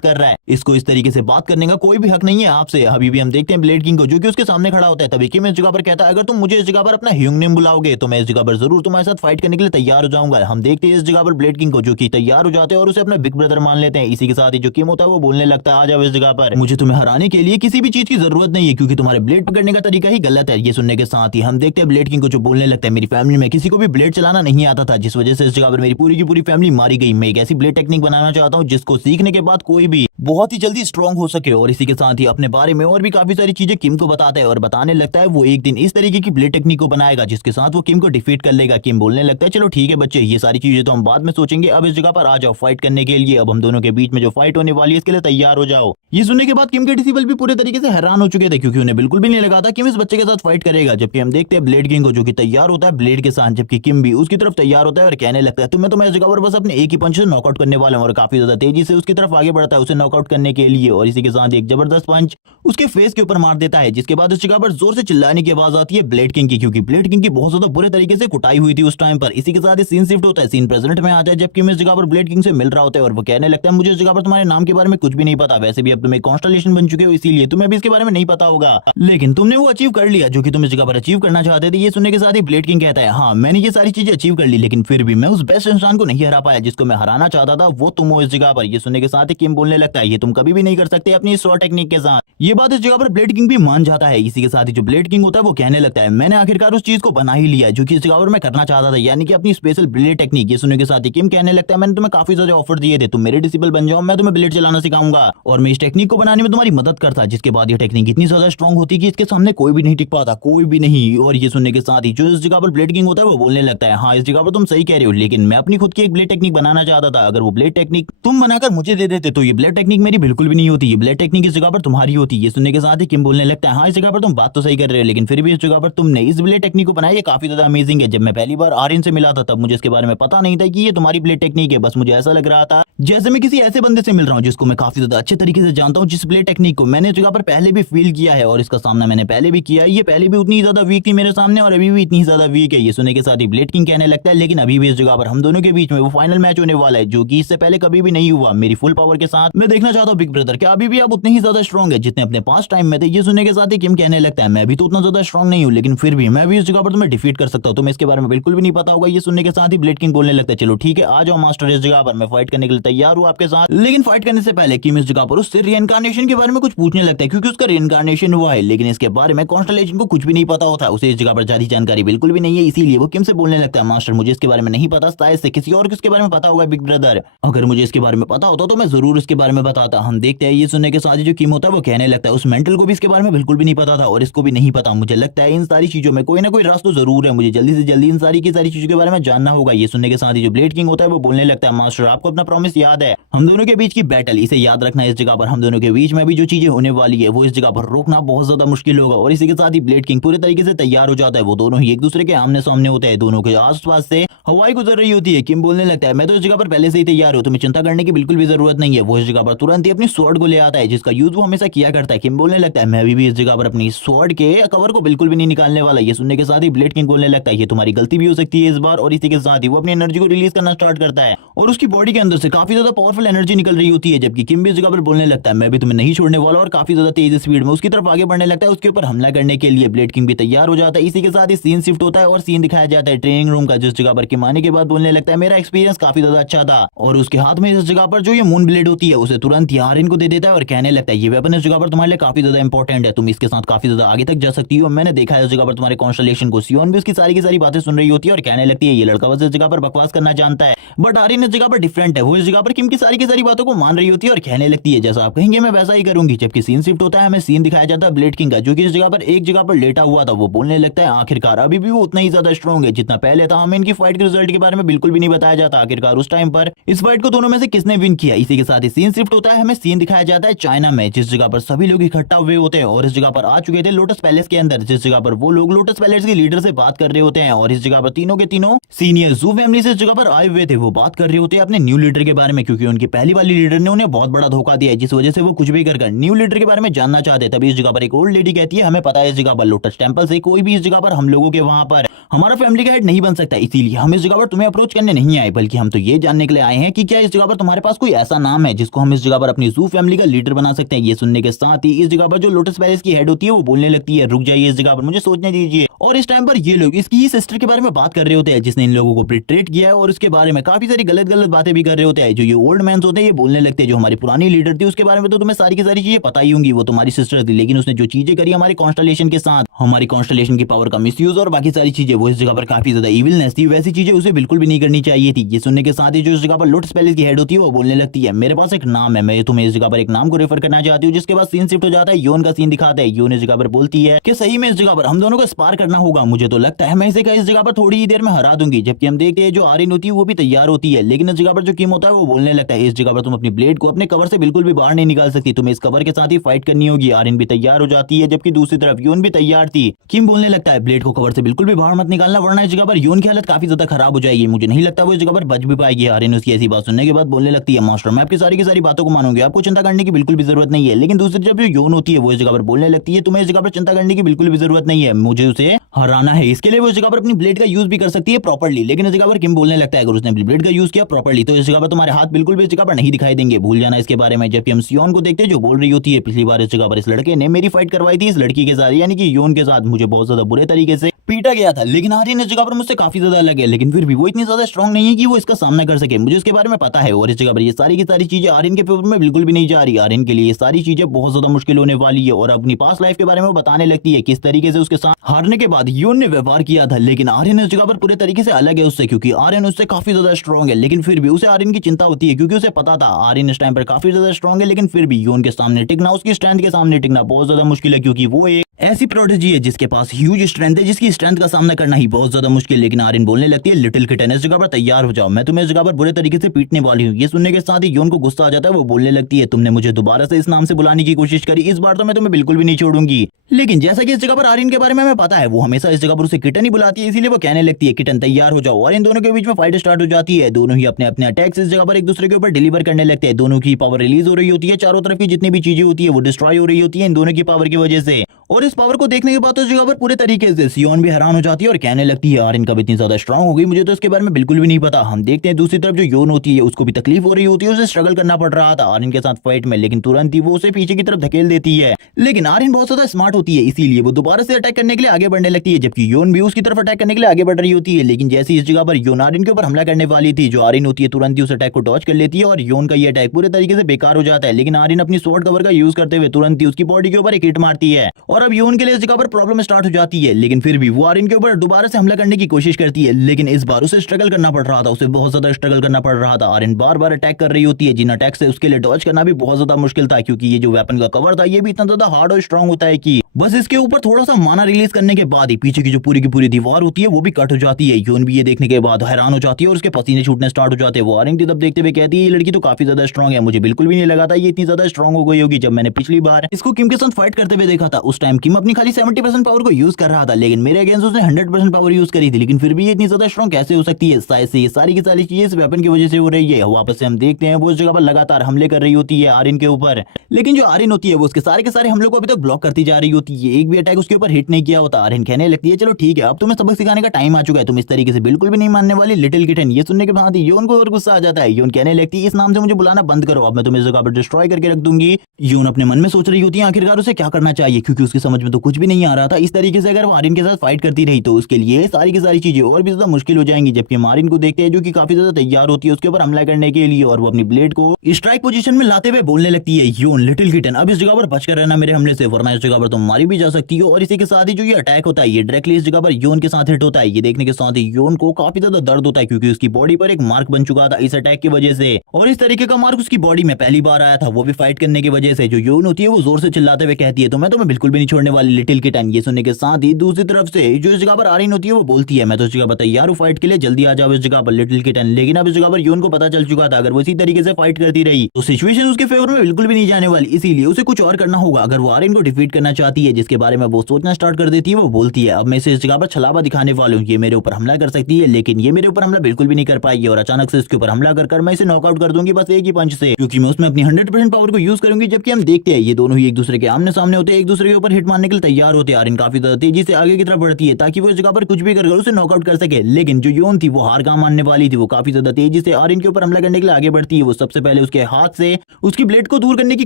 कर रहा है, इसको इस तरीके से बात करने का कोई भी हक नहीं है आपसे। अभी भी हम देखते हैं ब्लेड किंग को, जो कि उसके सामने खड़ा होता है। तभी किम इस जगह पर कहता है, अगर तुम मुझे इस जगह पर अपना ह्यूंग नेम बुलाओगे तो मैं इस जगह पर जरूर तुम्हारे साथ फाइट करने के लिए तैयार हो जाऊंगा। हम देखते हैं इस जगह पर ब्लेड किंग को, जो कि तैयार हो जाते हैं और उसे अपना बिग ब्रदर मान लेते हैं। इसी के साथ ही जो किम होता है वो बोलने लगता है, आ जाओ इस जगह पर, मुझे तुम्हें हराने के लिए किसी भी चीज की जरूरत नहीं है, क्योंकि तुम्हारे ब्लेड पकड़ने का तरीका ही गलत है। ये सुनने के साथ ही हम देखते हैं ब्लेड किंग को, जो बोलने लगता है, मेरी फैमिली में किसी को भी ब्लेड चलाना नहीं आता था, जिस वजह से इस जगह पर मेरी पूरी की पूरी फैमिली मारी गई। मैं एक ऐसी ब्लेड टेक्निक बनाना चाहता हूँ जिसको सीखने के बाद कोई भी बहुत ही जल्दी स्ट्रांग हो सके। और इसी के साथ ही अपने बारे में और भी काफी सारी चीजें किम को बताता है और बताने लगता है वो एक दिन इस तरीके की ब्लेड टेक्निक को बनाएगा जिसके साथ वो किम को डिफीट कर लेगा। किम बोलने लगता है, चलो ठीक है बच्चे, ये सारी चीजें तो हम बाद में सोचेंगे, अब इस जगह पर आ जाओ फाइट करने के लिए। अब हम दोनों के बीच में जो फाइट होने वाली है इसके लिए तैयार हो जाओ। ये सुनने के बाद किम के डिसिबल भी पूरे तरीके से हैरान हो चुके थे, क्योंकि उन्हें बिल्कुल भी नहीं लगा था किम इस बच्चे के साथ फाइट करेगा। जबकि हम देखते हैं ब्लेड किंग को, जो कि तैयार होता है ब्लेड के साथ, जबकि किम भी उसकी तरफ तैयार होता है और कहने लगता है, तुम्हें तो मैं इस जगह पर बस अपने एक ही पंच से नॉकआउट करने वाला हूं। और काफी ज्यादा तेजी से उसकी तरफ आगे बढ़ता है उसे नॉकआउट करने के लिए। और इसी के साथ एक जबरदस्त पंच उसके फेस के ऊपर मार देता है, जिसके बाद उस जगह पर जोर से चिल्लाने की आवाज आती है ब्लेड किंग की, क्योंकि ब्लेड किंग की बहुत ज्यादा बुरे तरीके से कुटाई हुई थी उस टाइम पर। इसी के साथ सीन शिफ्ट होता है, सीन प्रेजेंट में आता है, जबकि मैं इस जगह पर ब्लेड किंग से मिल रहा होता है और वो कहने लगता है, मुझे इस जगह पर तुम्हारे नाम के बारे में कुछ भी नहीं पता, वैसे भी अब तुम एक कॉन्स्टलेशन बन चुके हो, इसीलिए तुम्हें भी इसके बारे में नहीं पता होगा, लेकिन तुमने वो अचीव कर लिया जो कि तुम इस जगह पर अचीव करना चाहते थे। ये सुनने के साथ ही ब्लेड किंग कहता है, हाँ मैंने ये सारी चीजें अचीव कर ली, लेकिन फिर भी मैं उस बेस्ट इंसान को नहीं हरा पाया जिसको मैं हराना चाहता था, वो तुम हो इस जगह पर। ये सुनने के साथ ही किम बोलने लगता है, ये तुम कभी भी नहीं कर सकते अपनी शॉर्ट टेक्निक के साथ। ये बात इस जगह पर ब्लेड किंग भी मान जाता है। इसी के साथ ही जो ब्लेड किंग होता है वो कहने लगता है, मैंने आखिरकार उस चीज को बना ही लिया जो कि इस जगह पर मैं करना चाहता था, यानी कि अपनी स्पेशल ब्लेड टेक्निक। ये सुनने के साथ ही किम कहने लगता है, मैंने तुम्हें काफी सारे ऑफर दिए थे, तुम मेरे डिसिबल बन जाओ, मैं तुम्हें ब्लेड चलाना सिखाऊंगा और मैं इस टेक्निक को बनाने में तुम्हारी मदद करता। जिसके बाद ये टेक्निक इतनी ज्यादा स्ट्रांग होती कि इसके सामने कोई भी नहीं टिक पाता, कोई भी नहीं। और ये सुनने के साथ ही जो इस जगह पर ब्लेड किंग होता है वो बोलने लगता है, हाँ इस जगह पर तुम सही कह रहे हो, लेकिन मैं अपनी खुद की एक ब्लेड टेक्निक बनाना चाहता था। अगर वो ब्लेड टेक्निक तुम बनाकर मुझे दे देते तो ये ब्लेड टेक्निक मेरी बिल्कुल भी नहीं होती, ये ब्लेड टेक्निक इस जगह पर तुम्हारी होती। ये सुनने के साथ ही किम बोलने लगता है, हाँ इस जगह पर तुम बात तो सही कर रहे हो, लेकिन फिर भी इस जगह पर तुमने इस ब्लेड टेक्निक को बनाया, ये काफी ज्यादा अमेजिंग है। जब मैं पहली बार आर्यन से मिला था तब मुझे इसके बारे में पता नहीं था कि ये तुम्हारी ब्लेड टेक्निक है, बस मुझे ऐसा लग रहा था जैसे मैं किसी ऐसे बंदे से मिल रहा हूँ जिसको मैं काफी ज्यादा अच्छे तरीके से जानता हूँ, जिस ब्लेड टेक्निक को मैंने इस जगह पर पहले भी फील किया है और इसका सामना मैंने पहले भी किया है। ये पहले भी उतनी ज्यादा वीक थी मेरे सामने और अभी भी इतनी ज्यादा वीक है। ये सुनने के साथ ही ब्लेड किंग कहने लगता है, लेकिन अभी भी इस जगह पर हम दोनों के बीच में वो फाइनल मैच होने वाला है जो कि इससे पहले कभी भी नहीं हुआ। मेरी फुल पावर के साथ मैं देखना चाहता हूँ बिग ब्रदर, क्या अभी भी आप उतने ही ज्यादा स्ट्रॉन्ग है जितने अपने पास्ट टाइम में थे। ये सुनने के साथ ही किम कहने लगता है, मैं भी तो उतना ज्यादा स्ट्रॉन्ग नहीं हूँ, लेकिन फिर भी मैं भी इस जगह पर तुम्हें डिफीट कर सकता हूँ, तुम्हें इसके बारे में बिल्कुल भी नहीं पता होगा। ये सुनने के साथ ही ब्लेड किंग बोलने लगता है, चलो ठीक है आ जाओ मास्टर इस जगह पर, मैं फाइट करने के लिए तैयार हूँ आपके साथ। लेकिन फाइट करने से पहले किम इस जगह पर उससे रिइंकार्नेशन के बारे में कुछ पूछने लगता है, क्योंकि उसका रिइंकार्नेशन हुआ है, लेकिन इसके बारे में कॉन्स्टलेशन को कुछ भी नहीं पता होता, उसे इस जगह पर ज्यादा जानकारी बिल्कुल भी नहीं है। इसीलिए वो किम से बोलने लगता है, मास्टर मुझे इसके बारे में नहीं पता, शायद से किसी और किसके बारे में पता होगा बिग ब्रदर, अगर मुझे इसके बारे में पता होता तो मैं जरूर इसके बारे में बताता। हम देखते हैं ये सुनने के साथ ही जो किम होता है वो कहने लगता है, उस मेंटल को भी इसके बारे में बिल्कुल भी नहीं पता था और इसको भी नहीं पता। मुझे लगता है इन सारी चीजों में कोई ना कोई राज तो जरूर है, मुझे जल्दी से जल्दी इन सारी की सारी चीजों के बारे में जानना होगा। ये सुनने के साथ ही जो ब्लेड किंग होता है वो बोलने लगता है, मास्टर आपको अपना प्रॉमिस याद है, हम दोनों के बीच की बैटल, इसे याद रखना। इस जगह पर हम दोनों के बीच में भी जो चीजें होने वाली है वो इस जगह पर रोकना बहुत ज्यादा मुश्किल होगा। और इसी के साथ ही ब्लेड किंग पूरे तरीके से तैयार हो जाता है, वो दोनों ही एक दूसरे के आमने सामने होते हैं, दोनों के आसपास से हवाई गुजर रही होती है। किम बोलने लगता है, मैं तो इस जगह पर पहले से ही तैयार हूं, तुम्हें चिंता करने की बिल्कुल भी जरूरत नहीं है। वो इस जगह पर तुरंत ही अपनी स्वॉर्ड को ले आता है जिसका यूज वो हमेशा किया करता है। किम बोलने लगता है, मैं भी इस जगह पर अपनी स्वॉर्ड के कवर को बिल्कुल भी नहीं निकालने वाला। ये सुनने के साथ ही ब्लेड किंग बोलने लगता है, ये तुम्हारी गलती भी हो सकती है इस बार। और इसी के साथ ही वो अपनी एनर्जी को रिलीज करना स्टार्ट करता है और उसकी बॉडी के अंदर से काफी ज्यादा पावरफुल एनर्जी निकल रही होती है। जबकि किम भी इस जगह पर बोलने लगता है, मैं भी तुम्हें नहीं छोड़ने वाला, और काफी ज्यादा तेज स्पीड में उसकी तरफ आगे बढ़ने लगता है उसके ऊपर हमला करने के लिए। ब्लेड किंग भी तैयार हो जाता है। इसी के साथ ही सीन शिफ्ट होता है और सीन दिखाया जाता है ट्रेनिंग रूम का, जिस जगह पर किम आने के बाद बोलने लगता है, मेरा एक्सपीरियंस काफी ज्यादा अच्छा था। और उसके हाथ में इस जगह पर जो ये मून ब्लेड होती है उसे तुरंत ही आर्यन को दे देता है और कहने लगता है, ये वेपन इस जगह पर तुम्हारे लिए काफी ज्यादा इंपॉर्टेंट है, तुम इसके साथ काफी ज्यादा आगे तक जा सकती हो। मैंने देखा है इस जगह पर तुम्हारे कॉन्स्टलेशन को। सियोन भी उसकी सारी की सारी बातें सुन रही होती है और कहने लगती है, ये लड़का बस इस जगह पर बकवास करना जानता है। बट आर्यन इस जगह पर डिफरेंट है, वो इस जगह पर किम की सारी बातों को मान रही होती है और कहने लगती है, जैसा आप कहेंगे मैं वैसा ही करूंगी। जबकि सीन शिफ्ट होता है, हमें सीन दिखाया जाता है ब्लेड किंग का, जो कि इस जगह पर एक जगह पर लेटा हुआ था। वो बोलने लगता है आखिरकार अभी भी वो उतना ही ज्यादा स्ट्रॉन्ग है जितना पहले था। हमें इनकी फाइट के रिजल्ट के बारे में बिल्कुल भी नहीं बताया जाता आखिरकार उस टाइम पर इस फाइट को दोनों में से किसने विन किया। इसी के साथ ही सीन शिफ्ट होता है, हमें सीन दिखाया जाता है चाइना में, जिस जगह पर सभी लोग इकट्ठा हुए होते हैं और इस जगह पर आ चुके थे लोटस पैलेस के अंदर, जिस जगह पर वो लोग लोटस पैलेस के लीडर से बात कर रहे होते हैं। और इस जगह पर तीनों के तीनों सीनियर जू फैमिली से इस जगह पर आए हुए थे। वो बात कर रहे होते हैं अपने न्यू लीडर के बारे में, क्योंकि उनकी पहली वाली लीडर ने उन्हें बहुत बड़ा धोखा दिया है, जिस वजह से वो कुछ भी कर न्यू लीडर के बारे में जानना चाहते। तभी इस जगह पर एक ओल्ड लेडी कहती है हमें पता है इस जगह पर लोटस टेंपल से कोई भी इस जगह पर हम लोगों के वहां पर हमारा फैमिली का हेड नहीं बन सकता, इसीलिए हम इस जगह पर तुम्हें अप्रोच करने नहीं आए, बल्कि हम तो ये जानने के लिए आए हैं कि क्या इस जगह पर तुम्हारे पास कोई ऐसा नाम है जिसको हम इस जगह पर अपनी जू फैमिली का लीडर बना सकते हैं। ये सुनने के साथ ही इस जगह पर जो लोटस पैलेस की हेड होती है वो बोलने लगती है रुक जाइए, इस जगह पर मुझे सोचने दीजिए। और इस टाइम पर ये लोग इसकी ही सिस्टर के बारे में बात कर रहे होते हैं, जिसने इन लोगों को प्रिट्रेट किया है, और उसके बारे में काफी सारी गलत गलत बातें भी कर रहे होते हैं। जो ये ओल्ड मैन होते हैं ये बोलने लगते हैं जो हमारी पुरानी लीडर थी उसके बारे में तो तुम्हें सारी की सारी चीजें पता ही होंगी, वो तुम्हारी सिस्टर थी, लेकिन उसने जो चीजें करी हमारी कॉन्स्टलेशन के साथ, हमारी कॉन्स्टलेशन की पावर का मिसयूज और बाकी सारी चीजें, वो इस जगह पर काफी ज्यादा इविलनेस थी, वैसी चीजें उसे बिल्कुल भी नहीं करनी चाहिए थी। ये सुनने के साथ ही जो इस जगह पर लोटस पैलेस की हेड होती है वो बोलने लगती है मेरे पास एक नाम है, मैं तुम्हें इस जगह पर एक नाम को रेफर करना चाहती हूँ। जिसके बाद सीन शिफ्ट हो जाता है, योन का सीन दिखाता है। योन इस जगह पर बोलती है कि सही में इस जगह पर हम दोनों को स्पार करना होगा, मुझे तो लगता है मैं इसे इस जगह पर थोड़ी ही देर में हरा दूंगी। जबकि हम देखते हैं जो आर्यन होती है वो भी तैयार होती है, लेकिन इस जगह पर जो किम होता है वो बोलने लगता है इस जगह पर तुम अपनी ब्लेड को अपने कवर से बिल्कुल भी बाहर नहीं निकाल सकती, तुम्हें इस कवर के साथ ही फाइट करनी होगी। आर्यन भी तैयार हो जाती है, जबकि दूसरी तरफ योन भी तैयार थी। किम बोलने लगता है ब्लेड को कवर से बिल्कुल भी बाहर मत निकालना, वरना इस जगह पर योन की हालत काफी ज्यादा खराब हो जाएगी, मुझे नहीं लगता वो इस जगह पर बच भी पाएगी। आर्यन उसकी ऐसी बात सुनने के बाद बोलने लगती है मास्टर मैं आपकी सारी की सारी बातों को मानूंगी, आपको चिंता करने की बिल्कुल भी जरूरत नहीं है। लेकिन दूसरी तरफ जो योन होती है वो इस जगह पर बोलने लगती है तुम्हें इस जगह पर चिंता करने की बिल्कुल भी जरूरत नहीं है, मुझे उसे हराना है, इसके लिए वो इस जगह पर अपनी ब्लेड का यूज भी कर सकती है प्रॉपर्ली। लेकिन इस जगह पर किम बोलने लगता है अगर उसने ब्लेड का यूज किया प्रॉपर्ली तो इस जगह पर तुम्हारे हाथ बिल्कुल भी इस जगह पर नहीं दिखाई देंगे, भूल जाना इसके बारे में। जबकि हम सियोन को देखते हैं जो बोल रही होती है पिछली बार इस जगह पर इस लड़के ने मेरी फाइट करवाई थी इस लड़की के साथ, यानी कि योन के साथ, मुझे बहुत ज्यादा बुरे तरीके से पीटा गया था। लेकिन आर्यन इस जगह पर मुझसे काफी ज्यादा अलग है, लेकिन फिर भी वो इतनी ज्यादा स्ट्रांग नहीं है कि वो इसका सामना कर सके, मुझे उसके बारे में पता है। और इस जगह पर ये सारी की सारी चीजें आर्यन के फेवर में बिल्कुल भी नहीं जा रही, आर्यन के लिए ये सारी चीजें बहुत ज्यादा मुश्किल होने वाली है। और अपनी पास्ट लाइफ के बारे में वो बताने लगती है किस तरीके से उसके साथ हारने के बाद योन ने व्यवहार किया था। लेकिन आर्यन इस जगह पर पूरे तरीके से अलग है उससे, क्योंकि आर्यन उससे काफी ज्यादा स्ट्रांग है, लेकिन फिर भी उसे आर्यन की चिंता होती है, क्योंकि उसे पता था आर्यन इस टाइम पर काफी ज्यादा स्ट्रांग है। लेकिन फिर भी योन के सामने टिकना, उसकी स्ट्रेंथ के सामने टिकना बहुत ज्यादा मुश्किल है, क्योंकि वो एक ऐसी प्रोडिजी है जिसके पास ह्यूज स्ट्रेंथ है, जिसकी स्ट्रेंथ का सामना करना ही बहुत ज्यादा मुश्किल। लेकिन आर्यन बोलने लगती है लिटिल किटन इस जगह पर तैयार हो जाओ, मैं तुम्हें इस जगह पर बुरे तरीके से पीटने वाली हूँ। ये सुनने के साथ ही योन को गुस्सा आ जाता है, वो बोलने लगती है तुमने मुझे दोबारा से इस नाम से बुलाने की कोशिश करी, इस बार तो मैं तुम्हें बिल्कुल भी नहीं छोड़ूंगी। लेकिन जैसा कि इस जगह पर आर्यन के बारे में हमें पता है वो हमेशा इस जगह पर उसे किटन ही बुलाती है, इसीलिए वो कहने लगती है किटन तैयार हो जाओ। और इन दोनों के बीच में फाइट स्टार्ट हो जाती है, दोनों ही अपने अपने अटैक्स इस जगह पर एक दूसरे के ऊपर डिलीवर करने लगते हैं। दोनों की पावर रिलीज हो रही होती है, चारों तरफ की जितनी भी चीजें होती है वो डिस्ट्रॉय हो रही होती है इन दोनों की पावर की वजह से। और इस पावर को देखने के बाद तो इस जगह पर पूरे तरीके से सियोन भी हैरान हो जाती है और कहने लगती है आर्यन कब इतनी ज्यादा स्ट्रांग हो गई, मुझे तो इसके बारे में बिल्कुल भी नहीं पता। हम देखते हैं दूसरी तरफ जो योन होती है उसको भी तकलीफ हो रही होती है, उसे स्ट्रगल करना पड़ रहा था आर्यन के साथ फाइट में, लेकिन तुरंत ही वो उसे पीछे की तरफ धकेल देती है। लेकिन आर्यन बहुत ज्यादा स्मार्ट होती है, इसीलिए वो दोबारा से अटैक करने के लिए आगे बढ़ने लगती है, जबकि योन भी उसकी तरफ अटैक करने के लिए आगे बढ़ रही होती है। लेकिन जैसे इस जगह पर योन आर्यन के ऊपर हमला करने वाली थी, जो आर्यन होती है तुरंत ही उस अटैक को डॉज कर लेती है और योन का ये अटैक पूरे तरीके से बेकार हो जाता है। लेकिन आर्यन अपनी स्वॉर्ड कवर का यूज करते हुए तुरंत ही उसकी बॉडी के ऊपर एक हिट मारती है और अब योन के लिए इस जगह पर प्रॉब्लम स्टार्ट हो जाती है। लेकिन फिर भी वो आर्यन के ऊपर दोबारा से हमला करने की कोशिश करती है, लेकिन इस बार उसे स्ट्रगल करना पड़ रहा था, उसे बहुत ज्यादा स्ट्रगल करना पड़ रहा था। आर्यन बार बार अटैक कर रही होती है, जिन अटैक से उसके लिए डॉज करना भी बहुत ज्यादा मुश्किल था, क्योंकि ये जो वेपन का कवर था ये भी इतना ज्यादा हार्ड और स्ट्रांग होता है कि बस इसके ऊपर थोड़ा सा माना रिलीज करने के बाद ही पीछे की जो पूरी की पूरी दीवार होती है वो भी कट हो जाती है। योन भी ये देखने के बाद हैरान हो जाती है और उसके पसीने छूटने स्टार्ट हो जाते हैं। वो आर्यन की तरफ देखते हुए कहती है ये लड़की तो काफी ज्यादा स्ट्रांग है, मुझे बिल्कुल भी नहीं लगा था ये इतनी ज्यादा स्ट्रांग हो गई होगी। जब मैंने पिछली बार इसको किम के साथ फाइट करते हुए देखा था उस टाइम किम अपनी खाली 70% पावर को यूज कर रहा था, लेकिन मेरे अगेंस्ट उसने 100% पावर यूज करी थी, लेकिन फिर भी ये इतनी ज्यादा स्ट्रांग कैसे हो सकती है? शायद से ये सारी की सारी चीजें इस वेपन की वजह से हो रही है। वापस से हम देखते हैं वो उस जगह पर लगातार हमले कर रही होती है आर्यन के ऊपर, लेकिन जो आर्यन होती है वो उसके सारे के सारे हमलों को अभी तक ब्लॉक करती जा रही होती है, एक भी अटैक उसके ऊपर हिट नहीं किया होता। आर्यन कहने लगती है चलो ठीक है अब तुम्हें सबक सिखाने का टाइम आ चुका है, तुम इस तरीके से बिल्कुल भी नहीं मानने वाली लिटिल किटन। ये सुनने के बाद योन को और गुस्सा आ जाता है, योन कहने लगती है इस नाम से मुझे बुलाना बंद करो, अब मैं तुम्हें इस जगह पर डिस्ट्रॉय करके रख दूंगी। योन अपने मन में सोच रही होती है आखिरकार उसे क्या करना चाहिए, क्योंकि उसके उसकी समझ में तो कुछ भी नहीं आ रहा था। इस तरीके से अगर वो आर्यन के साथ फाइट करती रही तो उसके लिए सारी की सारी चीजें और भी ज्यादा मुश्किल हो जाएंगी। जबकि हम आर्यन को देखते हैं जो कि काफी ज्यादा तैयार होती है उसके ऊपर हमला करने के लिए और वो अपनी ब्लेड को स्ट्राइक पोजीशन में लाते हुए बोलने लगती है, योन लिटिल किटन, अब इस जगह पर बचकर रहना मेरे हमले से, वरना इस जगह पर तुम मारी भी जा सकती हो। और इसी के साथ ही जो ये अटैक होता है ये डायरेक्टली इस जगह पर योन के साथ हिट होता है। ये देखने के साथ ही योन को काफी ज्यादा दर्द होता है क्योंकि उसकी बॉडी पर एक मार्क बन चुका था इस अटैक की वजह से, और इस तरीके का मार्क उसकी बॉडी में पहली बार आया था, वो भी फाइट करने की वजह से। जो योन होती है वो जोर से चिल्लाते हुए कहती है, तो मैं तुम्हें बिल्कुल भी नहीं छोड़ने वाली लिटिल किटन। ये सुनने के साथ ही दूसरी तरफ से जो इस जगह पर आर्यन होती है वो बोलती है, मैं तो इस जगह पर तैयार हूँ फाइट के लिए, जल्दी आ जाओ इस जगह पर लिटिल किटन। लेकिन अब इस जगह पर योन को पता चल चुका था अगर वो इसी तरीके से फाइट करती रही तो सिचुएशन उसके फेवर में बिल्कुल भी नहीं जाने वाली, इसीलिए उसे कुछ और करना होगा अगर वो आर्यन को डिफीट करना चाहती है। जिसके बारे में वो सोचना स्टार्ट कर देती है। वो बोलती है, अब मैं इसे इस जगह पर छलावा दिखाने वाली हूँ, ये मेरे ऊपर हमला कर सकती है लेकिन ये मेरे ऊपर हमला बिल्कुल भी नहीं कर पाएगी, और अचानक से इसके ऊपर हमला कर मैं इसे नॉकआउट कर दूंगी बस एक ही पंच से, क्योंकि मैं उसमें अपनी 100% पावर को यूज करूंगी। जबकि हम देखते हैं ये दोनों ही एक दूसरे के आमने सामने होते हैं, एक दूसरे के ऊपर हिट मारने के लिए तैयार होते हैं। आर्यन काफी ज्यादा तेजी से आगे की तरफ बढ़ती है ताकि वो इस जगह पर कुछ भी कर उसे नॉकआउट कर सके, लेकिन जो योन थी वो हार का मानने वाली थी। वो काफी ज्यादा तेजी से आर्यन के ऊपर हमला करने के लिए आगे बढ़ती है। वो सबसे पहले उसके हाथ से उसकी ब्लेड को दूर करने की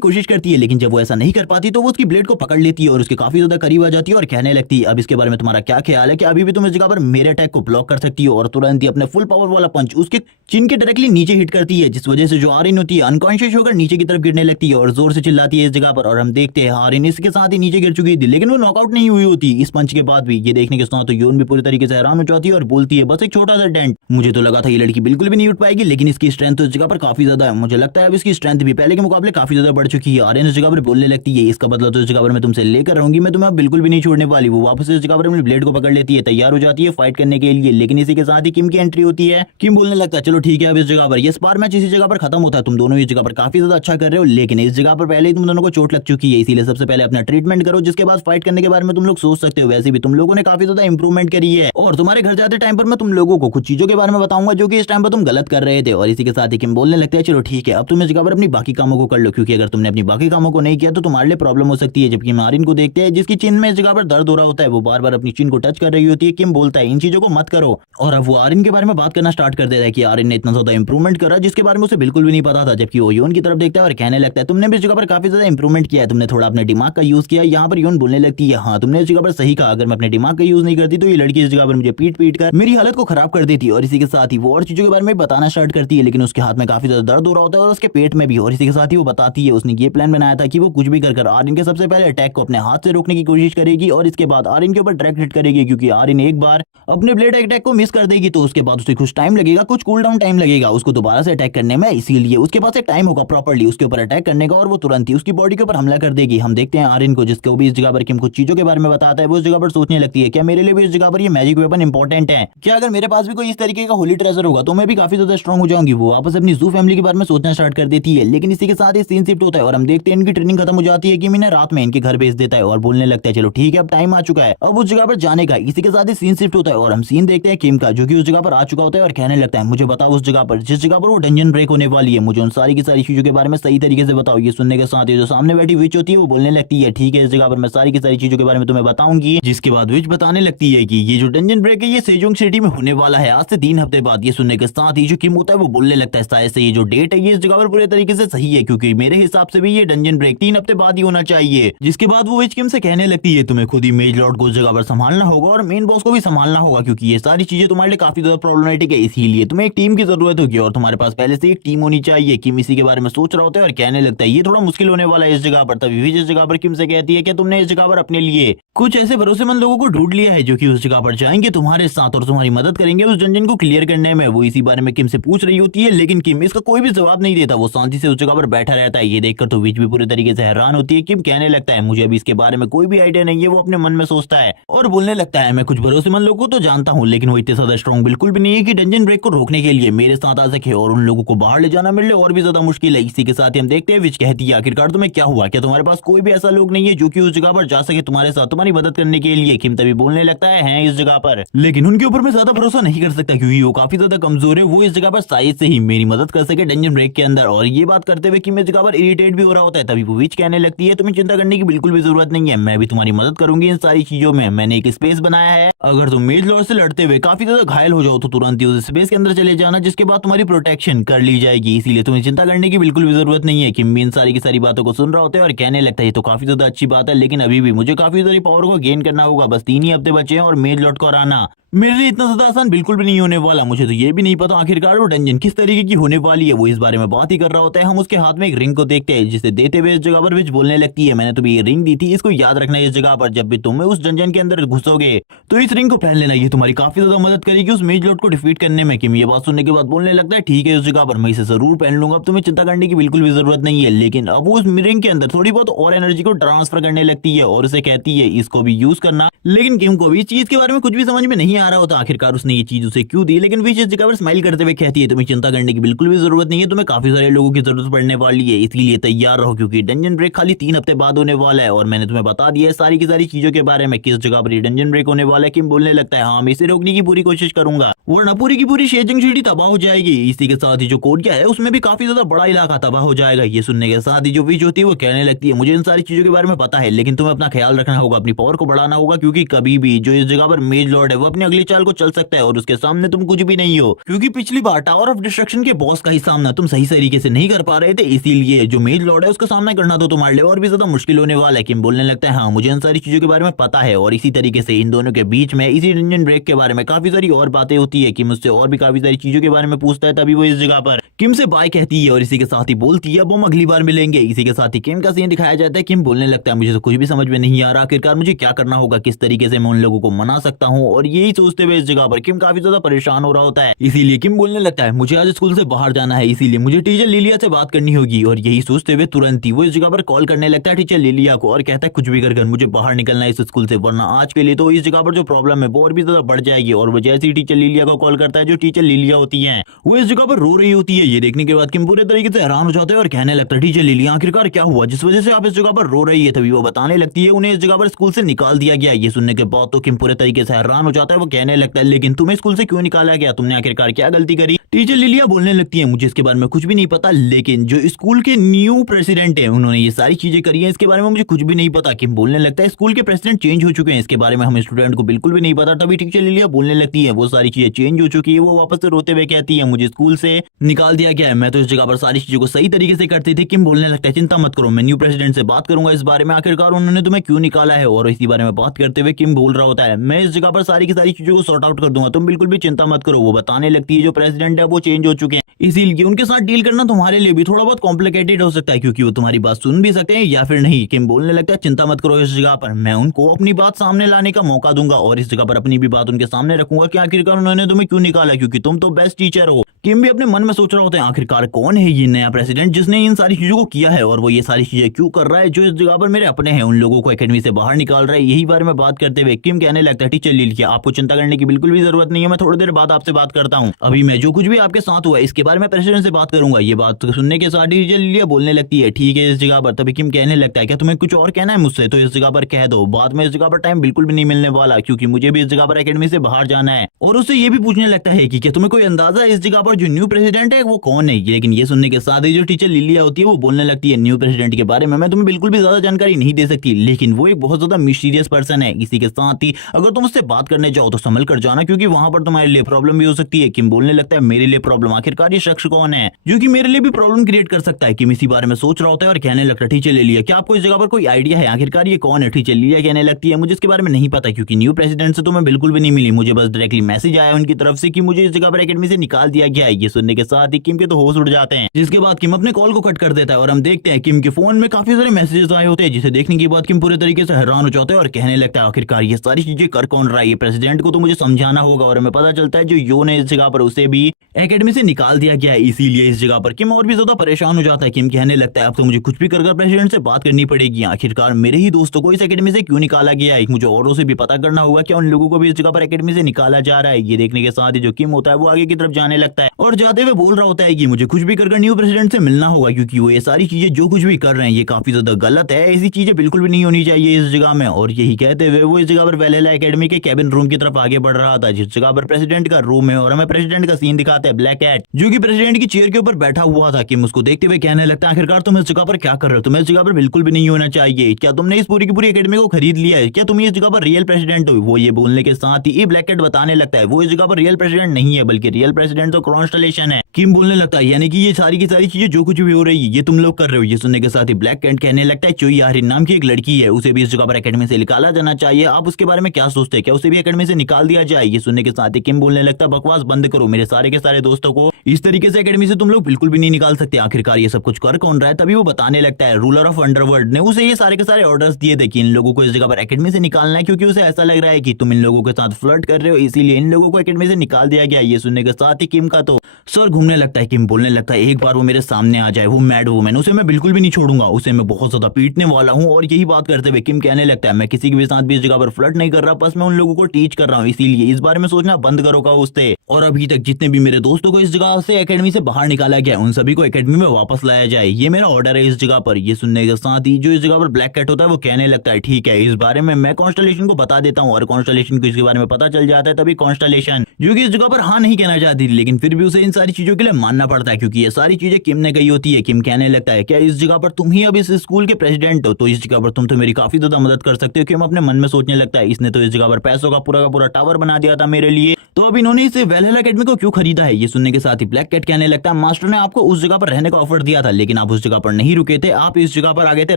कोशिश करती है, लेकिन जब वो ऐसा नहीं कर पाती तो वो उसकी ब्लेड को पकड़ लेती है और उसके काफी ज्यादा करीब आ जाती है और कहने लगती है, अब इसके बारे में तुम्हारा क्या ख्याल है कि अभी भी तुम इस जगह पर मेरे अटैक को ब्लॉक कर सकती हो। और तुरंत ही अपने फुल पावर वाला पंच उसके चिन के डायरेक्टली नीचे हिट करती है, जिस वजह से जो आर्यन होती है अनकॉन्शियस होकर नीचे की तरफ गिरने लगती है और जोर से चिल्लाती है इस जगह पर। और हम देखते हैं आर्यन इसके साथ ही नीचे गिर चुकी थी लेकिन वो नॉकआउट नहीं हुई होती इस पंच के बाद भी। ये देखने के साथ तो योन भी पूरी तरीके से हैरान हो जाती है और बोलती है, बस एक छोटा सा डेंट, मुझे तो लगा था ये लड़की बिल्कुल भी नहीं उठ पाएगी, लेकिन इसकी स्ट्रेंथ तो इस जगह पर काफी ज्यादा है, मुझे लगता है अब इसकी स्ट्रेंथ भी पहले के मुकाबले काफी ज्यादा बढ़ चुकी है। आर्यन इस जगह पर बोलने लगती है, इसका बदला तो इस जगह पर मैं तुमसे लेकर रहूंगी, मैं तुम्हें अब बिल्कुल भी नहीं छोड़ने वाली। वो वापस इस जगह पर अपनी ब्लेड को पकड़ लेती है, तैयार हो जाती है फाइट करने के लिए। लेकिन इसी के साथ ही किम की एंट्री होती है। किम बोलने लगता है, चलो ठीक है अब इस जगह पर ये स्पार मैच इसी जगह पर खत्म होता है, तुम दोनों इस जगह पर काफी ज्यादा अच्छा कर रहे हो, लेकिन इस जगह पर पहले ही तुम दोनों को चोट लग चुकी है, इसीलिए सबसे पहले अपना ट्रीटमेंट करो, जिसके बाद फाइट करने के बारे में तुम लोग सोच सकते हो। वैसे भी तुम लोगों ने काफी ज्यादा इंप्रूवमेंट करी है और तुम्हारे घर जाते टाइम पर मैं तुम लोगों को कुछ चीजों के बारे में बताऊंगा जो कि इस टाइम पर तुम गलत कर रहे थे। और इसी के साथ ही किम बोलने लगते हैं, चलो ठीक है अब तुम इस जगह पर अपनी बाकी कामों को कर लो, क्योंकि अगर तुमने अपनी बाकी कामों को नहीं किया तो तुम्हारे लिए प्रॉब्लम हो सकती है। जबकि आर्यन को देखते हैं जिसकी चिन में इस जगह पर दर्द हो रहा होता है, वो बार बार अपनी चिन को टच कर रही होती है। किम बोलता है, इन चीजों को मत करो, और अब वो आर्यन के बारे में बात करना स्टार्ट कर देता है कि आर्यन ने इतना ज्यादा इंप्रूवमेंट करा जिसके बारे में उसे बिल्कुल भी नहीं पता था। जबकि वो योन की तरफ देखता है और कहने लगता है, तुमने भी इस जगह पर काफी ज्यादा इंप्रूवमेंट किया है, तुमने थोड़ा अपने दिमाग का यूज किया। यहाँ पर योन बोलने लगती है, हाँ तुमने इस जगह पर सही कहा, अगर मैं अपने दिमाग का यूज नहीं करती तो ये लड़की इस जगह पर मुझे पीट पीट कर मेरी हालत को खराब कर देती। और इसी के साथ ही वो और चीजों के बारे में बताना स्टार्ट करती है, लेकिन उसके हाथ में काफी ज्यादा दर्द हो रहा होता है और उसके पेट में भी। और इसी के साथ ही वो बताती है उसने ये प्लान बनाया था कि वो कुछ भी कर आर्यन के सबसे पहले अटैक को अपने हाथ से रोकने की कोशिश करेगी और इसके बाद आर्यन के ऊपर डायरेक्ट हिट करेगी, क्योंकि आर्यन एक बार अपने ब्लेड अटैक को मिस कर देगी तो उसके बाद उसे कुछ टाइम लगेगा, कुछ कूल डाउन टाइम लगेगा उसको दोबारा से अटैक करने में, इसीलिए उसके पास एक टाइम होगा प्रॉपर्ली उसके ऊपर अटैक करने का और वो तुरंत ही उसकी बॉडी के ऊपर हमला कर देगी। हम देखते हैं आर्यन को, जिसको भी इस जगह पर किम कुछ चीजों के बारे में बताता है, वो इस जगह पर सोचने लगती है, क्या मेरे लिए भी इस जगह पर ये मैजिक वेपन इंपॉर्टेंट है, क्या अगर मेरे पास भी कोई इस तरीके का होली ट्रेजर होगा तो मैं भी काफी ज्यादा स्ट्रॉन्ग हो जाऊंगी। वो वापस अपनी जू फैमिली के बारे में सोचना स्टार्ट कर देती है। लेकिन इसी के साथ ही सीन शिफ्ट होता है और हम देखते हैं इनकी ट्रेनिंग खत्म हो जाती है कि इन्हें रात में इनके घर भेज देता है और बोलने लगता है, चलो ठीक है अब टाइम आ चुका है अब उस जगह पर जाने का। इसी के साथ ही सीन शिफ्ट होता है और हम सीन देखते हैं किम का, जो कि उस जगह पर आ चुका होता है और कहने लगता है, मुझे बताओ उस जगह पर जिस जगह पर वो डंजन ब्रेक होने वाली है, मुझे उन सारी की सारी चीजों के बारे में सही तरीके से बताओ। ये सुनने के साथ ही जो सामने बैठी विच होती है वो बोलने लगती है, ठीक है इस जगह पर मैं सारी की सारी चीजों के बारे में तुम्हें बताऊंगी। जिसके बाद विच बताने लगती है कि ये जो डंजन ब्रेक है ये सेजोंग सिटी में होने वाला है आज से 3 हफ्ते बाद। ये सुनने के साथ ही जो किम होता है वो बोलने लगता है, शायद से ये जो डेट है ये इस जगह पर पूरे तरीके से सही है, क्योंकि मेरे हिसाब से भी ये डंजन ब्रेक 3 हफ्ते बाद ही होना चाहिए। जिसके बाद वो विच किम से कहने लगती है, तुम्हें खुद ही मेज लॉर्ड को उस जगह पर संभालना होगा और मेन बॉस को भी संभालना होगा, क्योंकि ये सारी चीजें तुम्हारे लिए काफी ज्यादा प्रॉब्लमेटिक है, इसीलिए तुम्हें एक टीम की जरूरत होगी और तुम्हारे पास पहले से एक टीम होनी चाहिए। किम इसी के बारे में सोच रहा होता है और कहने लगता है ये थोड़ा मुश्किल होने वाला है इस जगह पर। तभी विच इस जगह पर किम से कहती है कि तुमने इस जगह पर अपने लिए कुछ ऐसे भरोसेमंद लोगों को ढूंढ लिया है जो कि उस जगह पर जाएंगे तुम्हारे साथ और तुम्हारी मदद करेंगे उस डंजन को क्लियर करने में। वो इसी बारे में किम से पूछ रही होती है, लेकिन किम इसका कोई भी जवाब नहीं देता, वो शांति से उस जगह पर बैठा रहता है। ये देखकर तो विच भी पूरे तरीके से हैरान होती है। किम कहने लगता है, मुझे अभी इसके बारे में कोई भी आइडिया नहीं है, वो अपने मन में सोचता है और बोलने लगता है, मैं कुछ भरोसेमंद लोगों को तो जानता हूँ लेकिन वो इतने ज्यादा स्ट्रॉन्ग बिल्कुल भी नहीं है कि डंजन ब्रेक को रोकने के लिए मेरे साथ आ सके, और उन लोगों को बाहर ले जाना मेरे लिए और भी ज्यादा मुश्किल है। इसी के साथ ही हम देखते हैं विच कहती है, आखिरकार तुम्हें क्या हुआ, क्या तुम्हारे पास कोई भी ऐसा लोग नहीं है जो कि उस जगह पर जा सके तुम्हारे साथ तुम्हारी मदद करने के लिए। किम तभी बोलने लगता है इस जगह पर, लेकिन उनके ऊपर मैं ज्यादा भरोसा नहीं कर सकता क्योंकि वो काफी ज्यादा कमजोर है, वो इस जगह पर शायद से ही मेरी मदद कर सके डंजन ब्रेक के अंदर। और ये बात करते हुए कि मैं जगह पर इरिटेट भी हो रहा होता है, तभी वो विच कहने लगती है, तुम्हें चिंता करने की बिल्कुल भी जरूरत नहीं है, मैं भी तुम्हारी मदद करूंगी इन सारी चीजों में। मैंने एक स्पेस बनाया है, अगर तुम मेज लॉर्ड से लड़ते हुए काफी ज्यादा घायल हो जाओ तो तुरंत ही उस स्पेस के अंदर चले जाना, जिसके बाद तुम्हारी प्रोटेक्शन कर ली जाएगी, इसीलिए तुम्हें चिंता करने की बिल्कुल भी जरूरत नहीं है। किम इन सारी की सारी बातों को सुन रहा होता है और कहने लगता है ये तो काफी ज्यादा अच्छी बात है, लेकिन अभी भी मुझे काफी सारी पावर को गेन करना होगा। बस 3 ही हफ्ते बचे हैं और मेज लॉर्ड को हराना मेरे लिए इतना ज्यादा आसान बिल्कुल भी नहीं होने वाला। मुझे तो ये भी नहीं पता आखिरकार वो डंजन किस तरीके की होने वाली है। वो इस बारे में बात ही कर रहा होता है। हम उसके हाथ में एक रिंग को देखते हैं, जिसे देते हुए इस जगह पर विच बोलने लगती है, मैंने तुम्हें ये रिंग दी थी, इसको याद रखना। इस जगह पर जब भी तुम उस डंजन के अंदर घुसोगे तो इस रिंग को पहन लेना, ये तुम्हारी काफी ज्यादा मदद करेगी उस मेज लॉर्ड को डिफीट करने में। किम ये बात सुनने के बाद बोलने लगता है, ठीक है उस जगह पर मैं इसे जरूर पहन लूंगा, अब तुम्हें चिंता करने की बिल्कुल भी जरूरत नहीं है। लेकिन अब वो उस रिंग के अंदर थोड़ी बहुत और एनर्जी को ट्रांसफर करने लगती है और उसे कहती है इसको भी यूज करना। लेकिन किम को भी इस चीज के बारे में कुछ भी समझ में नहीं आ रहा होता, आखिरकार उसने ये चीज उसे क्यों दी। लेकिन विच इस जगह पर स्माइल करते हुए कहती है, तुम्हें चिंता करने की बिल्कुल भी जरूरत नहीं है, तुम्हें काफी सारे लोगों की जरूरत पड़ने वाली है, इसलिए तैयार रहो क्योंकि डंजन ब्रेक खाली 3 हफ्ते बाद होने वाला है। और मैंने तुम्हें बता दिया है सारी की सारी चीजों के बारे में, किस जगह पर डंजन ब्रेक होने वाला है। किम बोलने लगता है, हाँ मैं इसे रोकने की पूरी कोशिश करूंगा, वरना पूरी की पूरी शेजिंग सिटी तबाह हो जाएगी। इसी के साथ ही जो कोरिया है उसमें भी काफी ज्यादा बड़ा इलाका तबाह हो जाएगा। ये सुनने के साथ ही जो विच होती है वो कहने लगती है, मुझे इन सारी चीजों के बारे में पता है, लेकिन तुम्हें अपना ख्याल रखना होगा, अपनी पावर को बढ़ाना होगा, क्योंकि कभी भी जो इस जगह पर मेज लॉर्ड है वो अपनी अगली चाल को चल सकता है और उसके सामने तुम कुछ भी नहीं हो। क्योंकि पिछली बार टावर ऑफ डिस्ट्रक्शन के बॉस का ही सामना तुम सही तरीके से नहीं कर पा रहे थे, इसीलिए जो मेज लॉर्ड है उसका सामना करना तो तुम्हारे लिए और भी ज्यादा मुश्किल होने वाला है। किम बोलने लगता है, हाँ मुझे इन सारी चीजों के बारे में पता है। और इसी तरीके से इन दोनों के बीच में इसी डंजन ब्रेक के बारे में काफी सारी और बातें होती है कि मुझसे और भी काफी सारी चीजों के बारे में पूछता है। तभी वो इस जगह पर किम से बाय कहती है और इसी के साथ ही बोलती है, वो हम अगली बार मिलेंगे। इसी के साथ ही किम का सीन दिखाया जाता है। किम बोलने लगता है, मुझे तो कुछ भी समझ में नहीं आ रहा, आखिरकार मुझे क्या करना होगा, किस तरीके से मैं उन लोगों को मना सकता हूँ। और यही सोचते हुए इस जगह पर किम काफी ज्यादा परेशान हो रहा होता है। इसीलिए किम बोलने लगता है, मुझे आज स्कूल से बाहर जाना है, इसीलिए मुझे टीचर लिलिया से बात करनी होगी। और यही सोचते हुए तुरंत ही वो इस जगह पर कॉल करने लगता है टीचर लिलिया को और कहता है, कुछ भी कर मुझे बाहर निकलना है इस स्कूल से, वरना आज के लिए तो इस जगह पर जो प्रॉब्लम है वो और भी ज्यादा बढ़ जाएगी। और वो जैसे ही टीचर लिलिया को कॉल करता है, जो टीचर लिलिया होती है वो इस जगह पर रो रही होती है। ये देखने के बाद किम पूरे तरीके से हैरान हो जाता है और कहने लगता है, टीचर लिलिया आखिरकार क्या हुआ जिस वजह से आप इस जगह पर रो रही है। तभी वो बताने लगती है, उन्हें इस जगह पर स्कूल से निकाल दिया गया। ये सुनने के बाद तो किम पूरे तरीके से हैरान हो जाता है। वो कहने लगता है, लेकिन तुम्हें स्कूल से क्यों निकाला गया, तुमने आखिरकार क्या गलती करी। टीचर लिलिया बोलने लगती है, मुझे इसके बारे में कुछ भी नहीं पता, लेकिन जो स्कूल के न्यू प्रेसिडेंट है उन्होंने ये सारी चीजें करी है, इसके बारे में मुझे कुछ भी नहीं पता। किम बोलने लगता है, स्कूल के प्रेसिडेंट चेंज हो चुके हैं, इसके बारे में हम स्टूडेंट को बिल्कुल भी नहीं पता। तभी टीचर लिलिया बोलने लगती है, वो सारी चीजें चेंज हो चुकी है। वो वापस से रोते हुए कहती है, मुझे स्कूल से निकाल दिया गया है, मैं तो इस जगह पर सारी चीजों को सही तरीके से करती थी। किम बोलने लगता है, चिंता मत करो, मैं न्यू प्रेसिडेंट से बात करूंगा इस बारे में, आखिरकार उन्होंने तुम्हें क्यों निकाला है। और इसी बारे में बात करते हुए किम बोल रहा होता है, मैं इस जगह पर सारी की सारी चीजों को सॉर्ट आउट कर दूंगा, तुम बिल्कुल भी चिंता मत करो। वो बताने लगती है, जो प्रेसिडेंट है वो चेंज हो चुके हैं, इसीलिए उनके साथ डील करना तुम्हारे लिए भी थोड़ा बहुत कॉम्प्लिकेटेड हो सकता है, क्योंकि वो तुम्हारी बात सुन भी सकते हैं या फिर नहीं। किम बोलने लगता है, चिंता मत करो, इस जगह पर मैं उनको अपनी बात सामने लाने का मौका दूंगा और इस जगह पर अपनी भी बात उनके सामने रखूंगा कि आखिरकार उन्होंने तुम्हें क्यों निकाला, क्योंकि तुम तो बेस्ट टीचर हो। किम भी अपने मन में सोच रहा होता है, आखिरकार कौन है ये नया प्रेसिडेंट जिसने इन सारी चीजों को किया है और वो ये सारी चीजें क्यों कर रहा है, जो इस जगह पर मेरे अपने हैं उन लोगों को एकेडमी से बाहर निकाल रहा है। यही बारे में बात करते हुए किम कहने लगता है, टीचर लिलिया आपको चिंता करने की बिल्कुल भी जरूरत नहीं है, मैं थोड़ी देर बाद आपसे बात करता हूँ। अभी मैं जो कुछ भी आपके साथ हुआ इसके बारे में प्रेसिडेंट से बात करूंगा। ये बात सुनने के साथ टीचर लिलिया बोलने लगती है, ठीक है इस जगह पर। तभी किम कहने लगता है, क्या तुम्हें कुछ और कहना है मुझसे तो इस जगह पर कह दो, बाद में इस जगह पर टाइम बिल्कुल भी नहीं मिलने वाला, क्योंकि मुझे भी इस जगह पर एकेडमी से बाहर जाना है। और उससे ये भी पूछने लगता है कि क्या तुम्हें कोई अंदाजा है इस जगह पर जो न्यू प्रेसिडेंट है वो कौन है। लेकिन ये सुनने के साथ ही जो टीचर लिलिया होती है वो बोलने लगती है, न्यू प्रेसिडेंट के बारे में मैं तुम्हें बिल्कुल भी ज्यादा जानकारी नहीं दे सकती, लेकिन वो एक बहुत ज्यादा मिस्टीरियस पर्सन है। इसी के साथ ही अगर तुम उससे बात करने जाओ तो संभल कर जाना, क्योंकि वहां पर तुम्हारे लिए प्रॉब्लम भी हो सकती है। किम बोलने लगता है, मेरे लिए प्रॉब्लम, आखिरकार ये शख्स कौन है जो कि मेरे लिए भी प्रॉब्लम क्रिएट कर सकता है। किम इसी बारे में सोच रहा होता है और कहने लगता है, टीचर लिलिया क्या आपको इस जगह पर कोई आइडिया है, आखिरकार ये कौन है। टीचर लिलिया कहने लगती है, मुझे इसके बारे में नहीं पता, क्योंकि न्यू प्रेसिडेंट से तो मैं बिल्कुल भी नहीं मिली, मुझे बस डायरेक्टली मैसेज आया उनकी तरफ से कि मुझे इस जगह पर एकेडमी से निकाल दिया गया है। ये सुनने के साथ ही किम के तो होश उड़ जाते हैं, जिसके बाद किम अपने कॉल को कट कर देता है और हम देखते हैं किम के फोन में काफी सारे मैसेजेस आए होते हैं, जिसे देखने के बाद किम पूरे तरीके से हैरान हो जाता है और कहने लगता है, आखिरकार ये सारी चीजें कर कौन रहा है, ये प्रेसिडेंट को तो मुझे समझाना होगा। और हमें पता चलता है जो यो ने इस जगह पर उसे भी एकेडमी से निकाल दिया गया है, इसीलिए इस जगह पर किम और भी ज्यादा परेशान हो जाता है। किम कहने लगता है, अब तो मुझे कुछ भी कर प्रेसिडेंट से बात करनी पड़ेगी, आखिरकार मेरे ही दोस्तों को इस एकेडमी से क्यों निकाला गया है, मुझे औरों से भी पता करना होगा क्या उन लोगों को भी इस जगह पर एकेडमी से निकाला जा रहा है। ये देखने के साथ ही जो किम होता है वो आगे की तरफ जाने लगता है और जाते हुए बोल रहा होता है कि मुझे कुछ भी कर न्यू प्रेसिडेंट से मिलना होगा, क्योंकि वो ये सारी चीजें जो कुछ भी कर रहे हैं ये काफी ज्यादा गलत है, ऐसी चीजें बिल्कुल भी नहीं होनी चाहिए इस जगह में। और यही कहते हुए वो इस जगह पर वेलेला एकेडमी के कैबिन रूम की तरफ आगे बढ़ रहा था, जिस जगह पर प्रेसिडेंट का रूम है। और हमें प्रेसिडेंट का सीन दिखाते हैं, ब्लैक कैट जो कि प्रेसिडेंट की चेयर के ऊपर बैठा हुआ था। किम उसको देखते हुए कहने लगता है, आखिरकार तुम इस जगह पर क्या कर रहे हो, तुम्हें इस जगह पर बिल्कुल भी नहीं होना चाहिए, क्या तुमने इस पूरी की पूरी एकेडमी को खरीद लिया है, क्या तुम इस जगह पर रियल प्रेसिडेंट हो। वो ये बोलने के साथ ही ब्लैक कैट बताने लगता है, वो इस जगह पर रियल प्रेसिडेंट नहीं है, बल्कि रियल प्रेसिडेंट तो कॉन्स्टलेशन है। किम बोलने लगता है यानी कि ये सारी की सारी चीजें जो कुछ भी हो रही है ये तुम लोग कर रहे हो। ये सुनने के साथ ही ब्लैक कैट कहने लगता है चोई यारिन नाम की एक लड़की है, उसे भी इस जगह पर एकेडमी से निकाला जाना चाहिए। आप उसके बारे में क्या सोचते हैं, क्या उसे भी एकेडमी से निकाल दिया जाए? ये सुनने के साथ ही किम बोलने लगता है बकवास बंद करो, मेरे सारे के सारे दोस्तों को इस तरीके से एकेडमी से तुम लोग बिल्कुल भी नहीं निकाल सकते। आखिरकार ये सब कुछ कर कौन रहा है? तभी वो बताने लगता है रूलर ऑफ अंडरवर्ल्ड ने उसे ये सारे के सारे ऑर्डर्स दिए थे कि इन लोगों को इस जगह पर एकेडमी से निकालना है, क्योंकि उसे ऐसा लग रहा है कि तुम इन लोगों के साथ फ्लर्ट कर रहे हो, इसीलिए इन लोगों को एकेडमी से निकाल दिया गया। ये सुनने के साथ ही किम का तो सर घूमने लगता है। किम बोलने लगता है एक बार वो मेरे सामने आ जाए, वो मैड वुमन, उसे मैं बिल्कुल भी नहीं छोड़ूंगा, उसे मैं बहुत ज्यादा पीटने वाला हूँ। और यही बात करते हुए किम कहने लगता है मैं किसी के भी साथ भी इस जगह पर फ्लर्ट नहीं कर रहा, बस मैं उन लोगों को टीच कर रहा हूँ, इसीलिए इस बारे में सोचना बंद करोगा उससे। और अभी तक जितने भी मेरे दोस्तों को इस जगह से एकेडमी से बाहर निकाला गया उन सभी को एकेडमी में वापस लाया जाए, ये मेरा ऑर्डर है इस जगह पर। ये सुनने के साथ ही जो इस जगह पर ब्लैक कैट होता है वो कहने लगता है ठीक है, इस बारे में मैं कॉन्स्टलेशन को बता देता हूँ। और कॉन्स्टलेशन को इसके बारे में पता चल जाता है, तभी कॉन्स्टलेशन जो कि इस जगह पर हाँ नहीं कहना चाहती थी, लेकिन फिर भी उसे इन सारी चीजों के लिए मानना पड़ता है क्योंकि ये सारी चीजें किम ने कही होती है। किम कहने लगता है क्या इस जगह पर तुम ही अब इस स्कूल के प्रेसिडेंट हो, तो इस जगह पर तुम तो मेरी काफी ज्यादा मदद कर सकते हो। किम अपने मन में सोचने लगता है इसने तो इस जगह पर पैसों का पूरा टावर बना दिया था मेरे लिए, तो अब इन्होंने इसे वेलहेला एकेडमी को क्यों खरीदा है? ये सुनने के साथ ही ब्लैक कैट कहने लगता है मास्टर ने आपको उस जगह पर रहने का ऑफर दिया था, लेकिन आप उस जगह पर नहीं रुके थे, आप इस जगह पर आ गए थे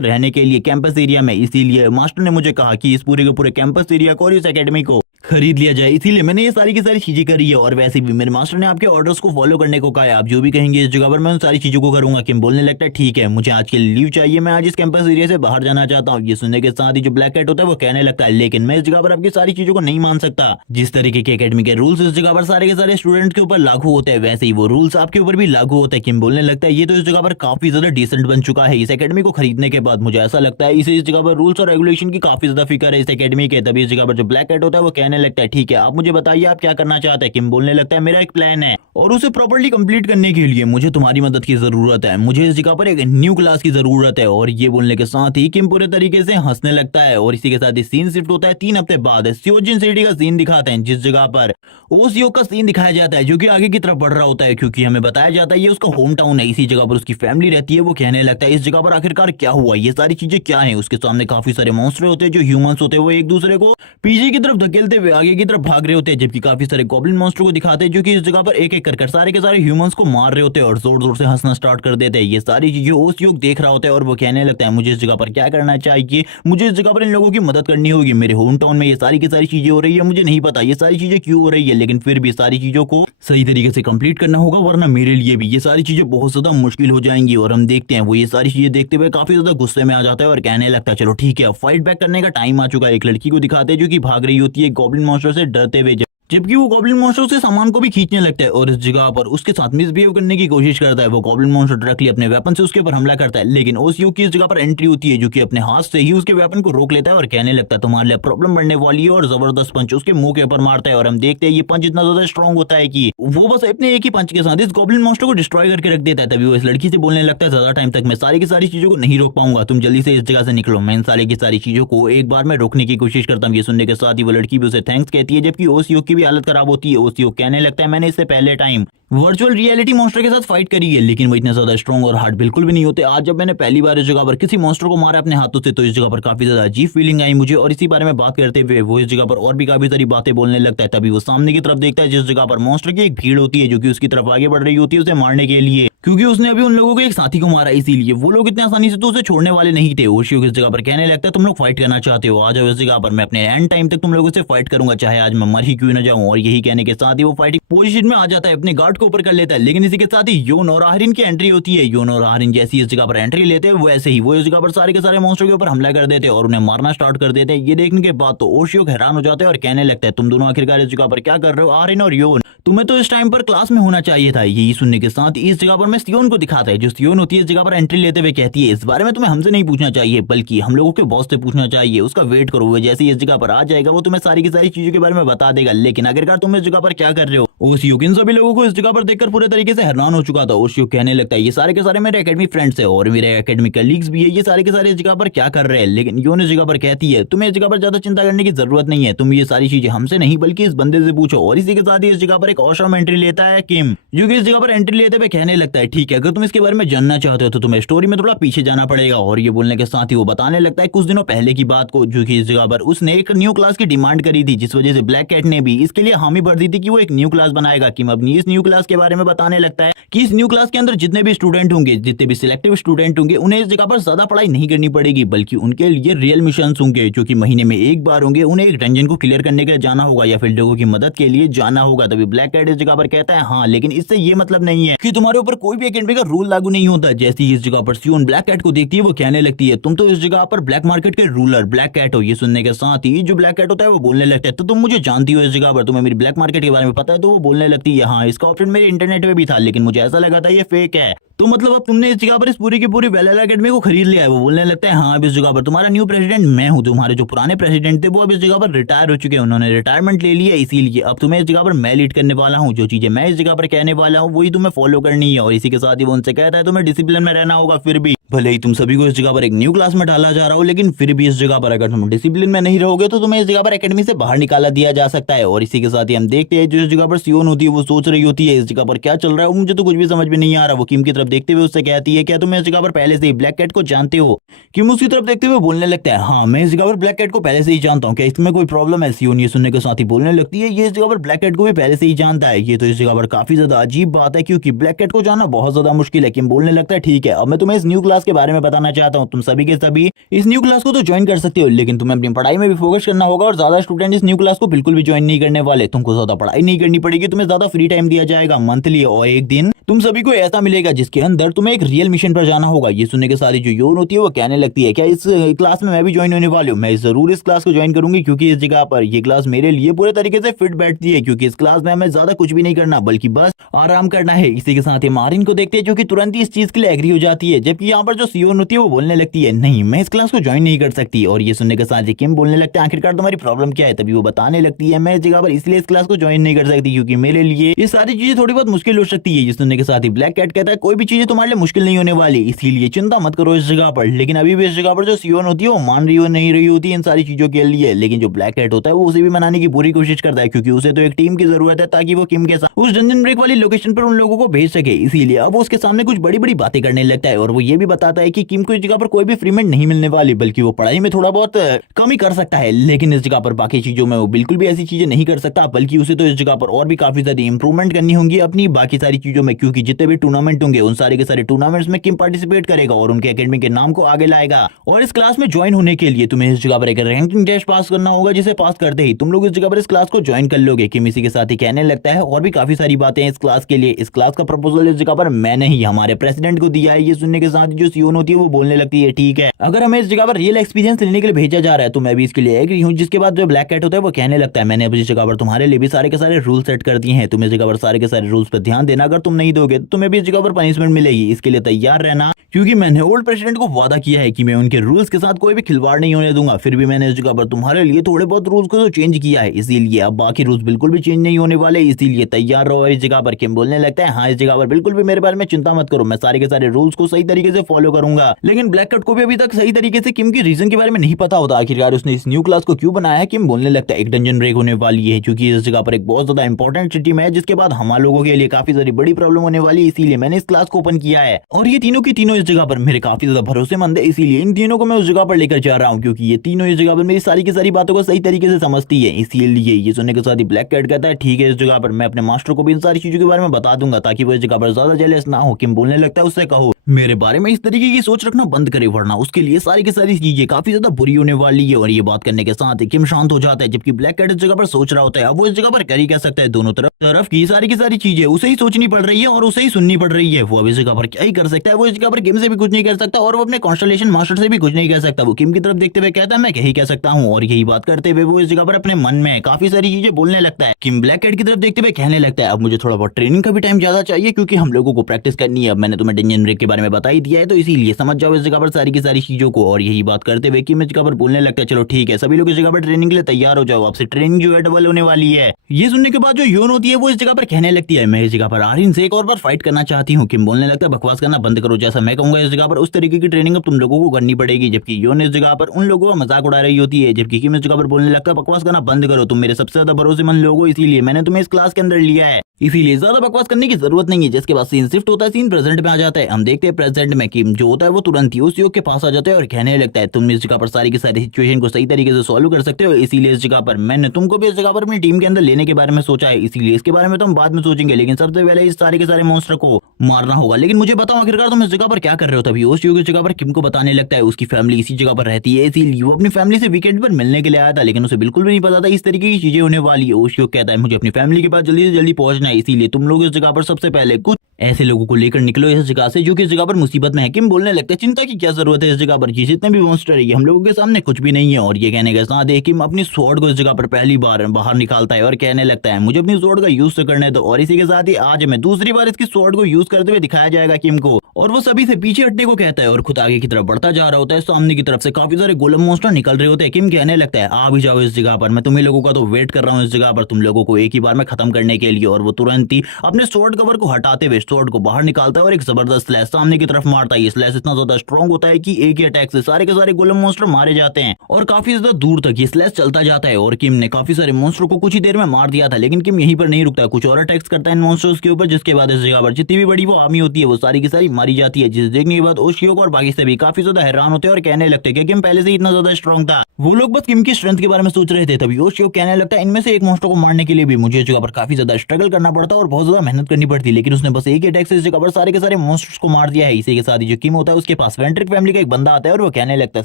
रहने के लिए कैंपस एरिया में, इसीलिए मास्टर ने मुझे कहा कि इस पूरे के पूरे कैंपस एरिया को और इस एकेडमी को खरीद लिया जाए, इसीलिए मैंने ये सारी की सारी चीजें करी है। और वैसे भी मेरे मास्टर ने आपके ऑर्डर्स को फॉलो करने को कहा है, आप जो भी कहेंगे इस जगह पर मैं उन सारी चीजों को करूंगा। किम बोलने लगता है ठीक है, मुझे आज के लिए लीव चाहिए, मैं आज इस कैंपस एरिया से बाहर जाना चाहता हूँ। ये सुनने के साथ ही जो ब्लैक कैट होता है वो कहने लगता है लेकिन मैं इस जगह पर आपकी सारी चीजों को नहीं मान सकता। जिस तरीके के एकेडमी के रूल्स इस जगह पर सारे के सारे स्टूडेंट के ऊपर लागू होते हैं, वैसे ही वो रूल्स आपके ऊपर भी लागू होते हैं। किम बोलने लगता है ये तो इस जगह पर काफी ज्यादा डिसेंट बन चुका है, इस एकेडमी को खरीदने के बाद मुझे ऐसा लगता है इसे इस जगह पर रूल्स और रेगुलेशन की काफी ज्यादा फिक्र है इस एकेडमी के। तभी इस जगह पर जो ब्लैक कैट होता है वो कहने लगता है ठीक है, आप मुझे बताइए आप क्या करना चाहते हैं। किम बोलने लगता है मेरा एक प्लान है और उसे प्रॉपर्ली कंप्लीट करने के लिए मुझे तुम्हारी मदद की जरूरत है, मुझे इस जगह पर एक न्यू क्लास की जरूरत है। और ये बोलने के साथ ही किम पूरे तरीके से हंसने लगता है और इसी के साथ ही सीन शिफ्ट होता है 3 हफ्ते बाद। सियोजिन सिटी का सीन दिखाते हैं जिस जगह पर ओसियो का सीन दिखाया जाता है जो कि आगे की तरफ बढ़ रहा होता है, क्योंकि हमें बताया जाता है ये उसका होम टाउन है, इसी जगह पर उसकी फैमिली रहती है। वो कहने लगता है इस जगह पर आखिरकार क्या हुआ, ये सारी चीजें क्या है। उसके सामने काफी सारे मॉन्स्टर होते हैं जो ह्यूमंस होते हैं, वो एक दूसरे को पीछे की तरफ धकेलते हुए आगे की तरफ भाग रहे होते हैं, जबकि काफी सारे गॉब्लिन मॉन्स्टर को दिखाते हैं जो कि इस जगह पर एक एक कर सारे के सारे ह्यूमंस को मार रहे होते हैं और जोर जोर से हंसना स्टार्ट कर देते हैं। ये सारी चीजें ओसियो देख रहा होता है और वो कहने लगता है मुझे इस जगह पर क्या करना चाहिए, मुझे इस जगह पर इन लोगों की मदद करनी होगी, मेरे होम टाउन में ये सारी की सारी चीजें हो रही है, मुझे नहीं पता ये सारी चीजें क्यों हो रही है, लेकिन फिर भी सारी चीजों को सही तरीके से कंप्लीट करना होगा वरना मेरे लिए भी ये सारी चीजें बहुत ज्यादा मुश्किल हो जाएंगी। और हम देखते हैं वो ये सारी चीजें देखते हुए काफी ज्यादा गुस्से में आ जाता है और कहने लगता है चलो ठीक है, फाइट बैक करने का टाइम आ चुका है। एक लड़की को दिखाते हैं जो कि भाग रही होती है गॉब्लिन मॉन्स्टर से डरते हुए, जबकि वो गॉब्लिन मॉन्स्टर से सामान को भी खींचने लगता है और इस जगह पर उसके साथ मिसबिहेव करने की कोशिश करता है। वो गॉब्लिन मॉन्स्टर डायरेक्टली अपने वेपन से उसके ऊपर हमला करता है, लेकिन ओसियो की इस जगह पर एंट्री होती है जो कि अपने हाथ से ही उसके वेपन को रोक लेता है और कहने लगता है तुम्हारे लिए प्रॉब्लम बढ़ने वाली है, और जबरदस्त पंच उसके मुंह के ऊपर मारता है। और हम देखते हैं ये पंच इतना ज्यादा स्ट्रॉन्ग होता है कि वो बस अपने एक ही पंच के साथ इस गॉब्लिन मॉन्स्टर को डिस्ट्रॉय करके रख देता है। तभी वो इस लड़की से बोलने लगता है ज्यादा टाइम तक मैं सारी की सारी चीजों को नहीं रोक पाऊंगा, तुम जल्दी से इस जगह से निकलो, मैं इन सारी की सारी चीजों को एक बार में रोकने की कोशिश करता हूँ। ये सुनने के साथ ही वो लड़की भी उसे थैंक्स कहती है, जबकि ओसियो की भी हालत खराब होती है। ओसियो कहने लगता है मैंने इससे पहले टाइम वर्चुअल रियलिटी मॉन्स्टर के साथ फाइट करी है, लेकिन वो इतने ज्यादा स्ट्रॉन्ग और हार्ड बिल्कुल भी नहीं होते। आज जब मैंने पहली बार इस जगह पर किसी मॉन्स्टर को मारा अपने हाथों से तो इस जगह पर काफी ज्यादा अजीब फीलिंग आई मुझे। और इसी बारे में बात करते हुए वो इस जगह पर और भी काफी सारी बातें बोलने लगता है। तभी वो सामने की तरफ देखता है जिस जगह पर मॉन्स्टर की एक भीड़ होती है जो कि उसकी तरफ आगे बढ़ रही होती है उसे मारने के लिए, क्योंकि उसने अभी उन लोगों को एक साथी को मारा, इसीलिए वो लोग इतने आसानी से तो उसे छोड़ने वाले नहीं थे। ओशियो इस जगह पर कहने लगता है तुम लोग फाइट करना चाहते हो, आ जाओ इस जगह पर, मैं अपने एंड टाइम तक तुम लोगों से फाइट करूंगा, चाहे आज मैं मर ही क्यों न जाऊं। और यही कहने के साथ ही वो फाइटिंग पोजीशन में आ जाता है, अपने गार्ड को ऊपर कर लेता है। लेकिन इसी के साथ ही योन और आहरिन की एंट्री होती है। योन और आहरिन जैसी इस जगह पर एंट्री लेते हैं वैसे ही वो इस जगह पर सारे के सारे मॉन्स्टर के ऊपर हमला कर देते हैं और उन्हें मारना स्टार्ट कर देते हैं। ये देखने के बाद तो ओशियो हैरान हो जाते हैं और कहने लगता है तुम दोनों आखिरकार इस जगह पर क्या कर रहे हो आहरिन और योन, तुम्हें तो इस टाइम पर क्लास में होना चाहिए था। यही सुनने के साथ इस जगह पर मैं सियोन को दिखाता है, जो सियोन होती है इस जगह पर एंट्री लेते हुए कहती है इस बारे में तुम्हें हमसे नहीं पूछना चाहिए बल्कि हम लोगों के बॉस से पूछना चाहिए, उसका वेट करो, वो जैसे इस जगह पर आ जाएगा वो तुम्हें सारी की सारी चीजों के बारे में बता देगा। लेकिन आखिरकार तुम इस जगह पर क्या कर रहे हो। ओशियो इन सभी लोगों को इस जगह पर देखकर पूरे तरीके से हैरान हो चुका था। ओशियो कहने लगता है ये सारे के सारे मेरे एकेडमी फ्रेंड्स है और मेरे एकेडमी कलीग्स भी है, ये सारे के सारे इस जगह पर क्या कर रहे हैं। लेकिन योन इस जगह पर कहती है तुम्हें इस जगह पर ज्यादा चिंता करने की जरूरत नहीं है, तुम ये सारी चीजें हमसे नहीं बल्कि इस बंदे से पूछो। और इसी के साथ ही इस जगह पर एक ऑसम एंट्री लेता है किम, जो कि इस जगह पर एंट्री लेते हुए कहने लगता है ठीक है, अगर तुम इसके बारे में जानना चाहते हो तो तुम्हें स्टोरी में थोड़ा पीछे जाना पड़ेगा। और ये बोलने के साथ ही वो बताने लगता है कुछ दिनों पहले की बात को, जो कि इस जगह पर उसने एक न्यू क्लास की डिमांड करी थी, जिस वजह से ब्लैक कैट ने भी इसके लिए हामी भर दी थी कि वो एक न्यू क्लास बनाएगा। किम अपनी इस न्यू क्लास क्लास के बारे में बताने लगता है कि इस न्यू क्लास के अंदर जितने भी स्टूडेंट होंगे, जितने भी सिलेक्टिव स्टूडेंट होंगे, उन्हें इस जगह पर ज्यादा पढ़ाई नहीं करनी पड़ेगी, बल्कि उनके लिए रियल मिशन होंगे जो कि महीने में एक बार होंगे। उन्हें एक डंजन को क्लियर करने के लिए जाना होगा या फिर लोगों की मदद के लिए जाना होगा। तभी ब्लैक कैट इस जगह पर कहता है हाँ, लेकिन इससे ये मतलब नहीं है कि तुम्हारे ऊपर कोई भी एकेडमी का रूल लागू नहीं होता। जैसे ही इस जगह पर सियोन ब्लैक कैट को देखती है, वो कहने लगती है तुम तो इस जगह पर ब्लैक मार्केट के रूलर ब्लैक कैट हो। ये सुनने के साथ ही जो ब्लैक कैट होता है वो बोलने लगता है तो तुम मुझे जानती हो इस जगह पर, तुम्हें मेरी ब्लैक मार्केट के बारे में पता है। तो वो बोलने लगती है हाँ, इसका ऑप्शन मेरे इंटरनेट पे भी था, लेकिन मुझे ऐसा लगा था ये फेक है। तो मतलब अब तुमने इस जगह पर इस पूरी की पूरी वेलेला एकेडमी को खरीद लिया है। वो बोलने लगता है हाँ, अब इस जगह पर तुम्हारा न्यू प्रेसिडेंट मैं हूँ। तुम्हारे जो पुराने प्रेसिडेंट थे वो अब इस जगह पर रिटायर हो चुके हैं, उन्होंने रिटायरमेंट ले लिया, इसीलिए अब तुम्हें इस जगह पर मैं लीड करने वाला हूँ। जो चीजें मैं इस जगह पर कहने वाला हूँ वही तुम्हें फॉलो करनी है। और इसी के साथ ही वो उनसे कहता है तुम्हें डिसिप्लिन में रहना होगा। फिर भी भले ही तुम सभी को इस जगह पर एक न्यू क्लास में डाला जा रहा हो, लेकिन फिर भी इस जगह पर अगर तुम डिसिप्लिन में नहीं रहोगे तो तुम्हें इस जगह पर एकेडमी से बाहर निकाला दिया जा सकता है। और इसी के साथ ही हम देखते हैं जो इस जगह पर सियोन होती है वो सोच रही होती है इस जगह पर क्या चल रहा है, वो मुझे तो कुछ भी समझ में नहीं आ रहा। वो किम की तरफ देखते हुए उससे कहती है क्या तुम इस जगह पर पहले से ही ब्लैक कैट को जानते हो? किम उसकी तरफ देखते हुए बोलने लगता है हाँ, मैं इस जगह पर ब्लैक कैट को पहले से ही जानता हूँ, क्या इसमें कोई प्रॉब्लम है? सियोन ये सुनने के साथ ही बोलने लगती है ये इस जगह पर ब्लैक कैट को भी पहले से ही जानता है। ये तो इस जगह पर काफी ज्यादा अजीब बात है, क्योंकि ब्लैक कैट को जानना बहुत ज्यादा मुश्किल है। किम बोलने लगता है ठीक है, अब मैं तुम्हें इस न्यू क्लास के बारे में बताना चाहता हूँ। तुम सभी के सभी इस न्यू क्लास को तो ज्वाइन कर सकते हो, लेकिन तुम्हें अपनी पढ़ाई में भी फोकस करना होगा। और ज्यादा स्टूडेंट इस न्यू क्लास को बिल्कुल भी ज्वाइन नहीं करने वाले। तुमको ज्यादा पढ़ाई नहीं करनी पड़ेगी, तुम्हें ज्यादा फ्री टाइम दिया जाएगा मंथली, और एक दिन तुम सभी को ऐसा मिलेगा जिसके अंदर तुम्हें एक रियल मिशन पर जाना होगा। ये सुनने के साथ ही जो योन होती है वो कहने लगती है क्या इस क्लास में मैं भी ज्वाइन होने वाली हूँ? मैं जरूर इस क्लास को ज्वाइन करूंगी, क्योंकि इस जगह पर ये क्लास मेरे लिए पूरे तरीके से फिट बैठती है, क्योंकि इस क्लास में हमें ज्यादा कुछ भी नहीं करना बल्कि बस आराम करना है। इसी के साथ ही मारिन को देखते हैं जो कि तुरंत ही इस चीज के लिए एग्री हो जाती है, जबकि यहाँ पर जो सियोन होती है वो बोलने लगती है नहीं, मैं इस क्लास को ज्वाइन नहीं कर सकती। और ये सुनने के साथ ही किम बोलने लगता है आखिरकार तुम्हारी प्रॉब्लम क्या है? तभी वो बताने लगती है मैं इस जगह पर इसलिए इस क्लास को ज्वाइन नहीं कर सकती क्योंकि मेरे लिए ये सारी चीजें थोड़ी बहुत मुश्किल हो सकती है। ये सुनने के साथ ही ब्लैक कैट कहता है कोई भी चीजें तुम्हारे लिए मुश्किल नहीं होने वाली, इसीलिए चिंता मत करो इस जगह पर। लेकिन अभी भी इस जगह पर जो सियोन होती है वो मान रही हो नहीं रही होती इन सारी चीजों के लिए, लेकिन जो ब्लैक कैट होता है वो उसे भी मनाने की पूरी कोशिश करता है, क्योंकि उसे तो एक टीम की जरूरत है ताकि वो किम के साथ उस डंजन ब्रेक वाली लोकेशन पर उन लोगों को भेज सके। इसीलिए अब वो उसके सामने कुछ बड़ी बड़ी बातें करने लगता है, और वो ये भी बताता है कि किम को इस जगह पर कोई भी फ्रीमेंट नहीं मिलने वाली, बल्कि वो पढ़ाई में थोड़ा बहुत कम ही कर सकता है, लेकिन इस जगह पर बाकी चीजों में वो बिल्कुल भी ऐसी चीजें नहीं कर सकता, बल्कि उसे तो इस जगह पर और भी काफी ज्यादा इंप्रूवमेंट करनी होंगी अपनी बाकी सारी चीजों में, क्योंकि जितने भी टूर्नामेंट होंगे उन सारे के सारे टूर्नामेंट्स में किम पार्टिसिपेट करेगा और उनके एकेडमी के नाम को आगे लाएगा। और इस क्लास में ज्वाइन होने के लिए तुम्हें इस जगह पर एक रैंकिंग टेस्ट पास करना होगा, जिसे पास करते ही तुम लोग इस जगह पर इस क्लास को ज्वाइन कर लोगे। किम इसी के साथ ही कहने लगता है और भी काफी सारी बातें हैं इस क्लास के लिए। इस क्लास का प्रपोजल इस जगह पर मैंने ही हमारे प्रेसिडेंट को दिया है। ये सुनने के साथ जो सियोन होती है वो बोलने लगती है ठीक है, अगर हमें इस जगह पर रियल एक्सपीरियंस लेने के लिए भेजा जा रहा है तो मैं भी इसके लिए एग्री हूँ। जिसके बाद जो ब्लैक कैट होता है वो कहने लगता है मैंने अब इस जगह पर तुम्हारे लिए भी सारे के सारे रूल सेट कर दिए हैं, तुम इस जगह पर सारे के सारे रूल्स पर ध्यान देना, अगर तुम नहीं दोगे तो तुम्हें भी इस जगह पर पनिशमेंट मिलेगी, इसके लिए तैयार रहना, क्योंकि मैंने ओल्ड प्रेसिडेंट को वादा किया है कि मैं उनके रूल्स के साथ कोई भी खिलवाड़ नहीं होने दूंगा। फिर भी मैंने इस जगह पर तुम्हारे लिए थोड़े बहुत रूल्स को तो चेंज किया है, इसीलिए अब बाकी रूल्स बिल्कुल भी चेंज नहीं होने वाले, इसीलिए तैयार रहो इस जगह पर। किम बोलने लगता है हाँ, इस जगह पर बिल्कुल भी मेरे बारे में चिंता मत करो, मैं सारे के सारे रूल्स को सही तरीके से फॉलो करूंगा। लेकिन ब्लैक कैट को भी अभी तक सही तरीके से किम की रीजन के बारे में नहीं पता होता आखिरकार उसने इस न्यू क्लास को क्यों बनाया है। किम बोलने लगता है एक डंजन ब्रेक होने वाली है, क्योंकि इस जगह पर एक बहुत ज्यादा इंपॉर्टेंट सिटी में है, जिसके बाद हम लोगों के लिए काफी सारी बड़ी प्रॉब्लम होने वाली है, इसीलिए मैंने इस क्लास को ओपन किया है। और ये तीनों की तीनों इस जगह पर मेरे काफी ज्यादा भरोसेमंद है, इसीलिए इन तीनों को मैं उस जगह पर लेकर जा रहा हूँ, क्योंकि ये तीनों इस जगह पर मेरी सारी की सारी बातों को सही तरीके से समझती है। इसीलिए ये सुनने के साथ ही ब्लैक कैट कहता है ठीक है, इस जगह पर मैं अपने मास्टर को भी इन सारी चीजों के बारे में बता दूंगा, ताकि वो इस जगह पर ज्यादा जेलस ना हो। किम बोलने लगता है उससे कहो मेरे बारे में इस तरीके की सोच रखना बंद करे, वरना उसके लिए सारी की सारी चीजें काफी ज्यादा बुरी होने वाली है। और ये बात करने के साथ ही किम शांत हो जाता है, जबकि ब्लैक कैट इस जगह पर सोच रहा होता है अब वो इस जगह पर कर ही क्या सकता है, दोनों तरफ की सारी चीजें उसे ही सोचनी पड़ रही है और उसे ही सुननी पड़ रही है। वो अब इस जगह पर क्या ही कर सकता है, वो इस जगह पर किम से भी कुछ नहीं कर सकता और वो अपने कॉन्स्टलेशन मास्टर से भी कुछ नहीं कह सकता। वो किम की तरफ देखते हुए कहता है मैं यही कह सकता हूँ, और यही बात करते हुए वो इस जगह पर अपने मन में काफी सारी चीजें बोलने लगता है। किम ब्लैक कैट की तरफ देखते हुए कहने लगता है अब मुझे थोड़ा बहुत ट्रेनिंग का भी टाइम ज्यादा चाहिए, क्योंकि हम लोगों को प्रैक्टिस करनी है। अब मैंने तुम्हें डंजन ब्रेक के बारे में बता ही दिया है, तो इसीलिए समझ जाओ इस जगह पर सारी की सारी चीजों को। और यही बात करते हुए किम इस जगह पर बोलने लगता है चलो ठीक है, सभी लोग इस जगह पर ट्रेनिंग के लिए तैयार हो जाओ, आपसे ट्रेनिंग जो है डबल होने वाली है। ये सुनने के बाद जो योन होती है वो इस जगह पर कहने लगती है मैं इस जगह पर आरिन से एक और बार फाइट करना चाहती हूँ। किम बोलने लगता है बकवास करना बंद करो, जैसा मैं कहूंगा इस जगह पर उस तरीके की ट्रेनिंग अब तुम लोगों को करनी पड़ेगी। जबकि योन इस जगह पर उन लोगों का मजाक उड़ा रही होती है, जबकि किम इस जगह पर बोलने लगता है बकवास करना बंद करो, तुम मेरे सबसे ज्यादा भरोसेमंद लोग हो, इसीलिए मैंने तुम्हें इस क्लास के अंदर लिया है। इसीलिए ज्यादा बकवास करने की जरूरत नहीं है। जिसके बाद सीन शिफ्ट होता है, सीन प्रेजेंट में आ जाता है। हम देखते हैं प्रेजेंट में किम जो होता है वो तुरंत ही उस युग के पास आ जाता है और कहने लगता है तुम इस जगह पर सारी की सारी सिचुएशन को सही तरीके से सॉल्व कर सकते हो, इसीलिए इस जगह पर मैंने तुमको भी इस जगह पर अपनी टीम के अंदर लेने के बारे में सोचा है। इसीलिए इसके बारे में तो हम बाद में सोचेंगे, लेकिन सबसे पहले इस सारे के सारे मॉन्स्टर को मारना होगा। लेकिन मुझे बताओ आखिरकार तुम इस जगह पर क्या कर रहे हो। तभी उस युग की जगह पर किम को बताने लगता है उसकी फैमिली इसी जगह पर रहती है, इसीलिए वो अपनी फैमिली से वीकेंड पर मिलने के लिए आया था, लेकिन उसे बिल्कुल भी नहीं पता था इस तरीके की चीजें होने वाली है। उस युग कहता है मुझे अपनी फैमिली के पास जल्दी से जल्दी पहुंचना है, इसीलिए तुम लोग इस जगह पर सबसे पहले कुछ ऐसे लोगों को लेकर निकलो इस जगह से जो कि इस जगह पर मुसीबत में है। किम बोलने लगता है चिंता की क्या जरूरत है, इस जगह पर ये जितने भी मॉन्स्टर है ये हम लोगों के सामने कुछ भी नहीं है। और ये कहने के साथ किम अपनी स्वॉर्ड को इस जगह पर पहली बार बाहर निकालता है और कहने लगता है मुझे अपनी स्वॉर्ड का यूज तो करने दो। और इसी के साथ ही आज मैं दूसरी बार इसकी स्वॉर्ड को यूज करते हुए दिखाया जाएगा किम को, और वो सभी से पीछे हटने को कहता है और खुद आगे की तरफ बढ़ता जा रहा होता है। सामने की तरफ से काफी सारे गोलम मॉन्स्टर निकल रहे होते हैं। किम कहने लगता है आ भी जाओ इस जगह पर, मैं तुम्हें लोगों का तो वेट कर रहा हूँ इस जगह पर तुम लोगों को एक ही बार में खत्म करने के लिए। और वो तुरंत ही अपने स्वॉर्ड कवर को हटाते हुए स्वॉर्ड को बाहर निकालता है और एक जबरदस्त स्लैश सामने की तरफ मारता है। ये स्लैश इतना ज्यादा स्ट्रॉन्ग होता है कि एक ही अटैक से सारे के सारे गोलम मॉन्स्टर मारे जाते हैं और काफी ज्यादा दूर तक ये स्लैश चलता जाता है। और किम ने काफी सारे मॉन्स्टर को कुछ ही देर में मार दिया था, लेकिन किम यहीं पर नहीं रुकता, कुछ और अटैक्स करता है इन मॉन्स्टर्स के ऊपर, जिसके बाद इस जगह पर जितनी भी बड़ी वो आर्मी होती है वो सारी की सारी मारी जाती है। जिसे देखने के बाद ओशियो और बाकी से भी काफी ज्यादा हैरान होते हैं और कहने लगते हैं कि किम पहले से इतना ज्यादा स्ट्रॉन्ग था। वो लोग बस किम की स्ट्रेंथ के बारे में सोच रहे थे। तभी ओशियो कहने लगता है इनमें से एक मॉन्स्टर को मारने के लिए भी मुझे इस जगह पर काफी ज्यादा स्ट्रगल करना पड़ता और बहुत ज्यादा मेहनत करनी पड़ती, लेकिन उसने बस एक ही अटैक से इस जगह पर सारे के सारे मॉन्स्टर्स को मार दिया है। इसी के साथ ही जो किम होता है उसके पास वेंट्रिक फैमिली का एक बंदा आता है और वो कहने लगता है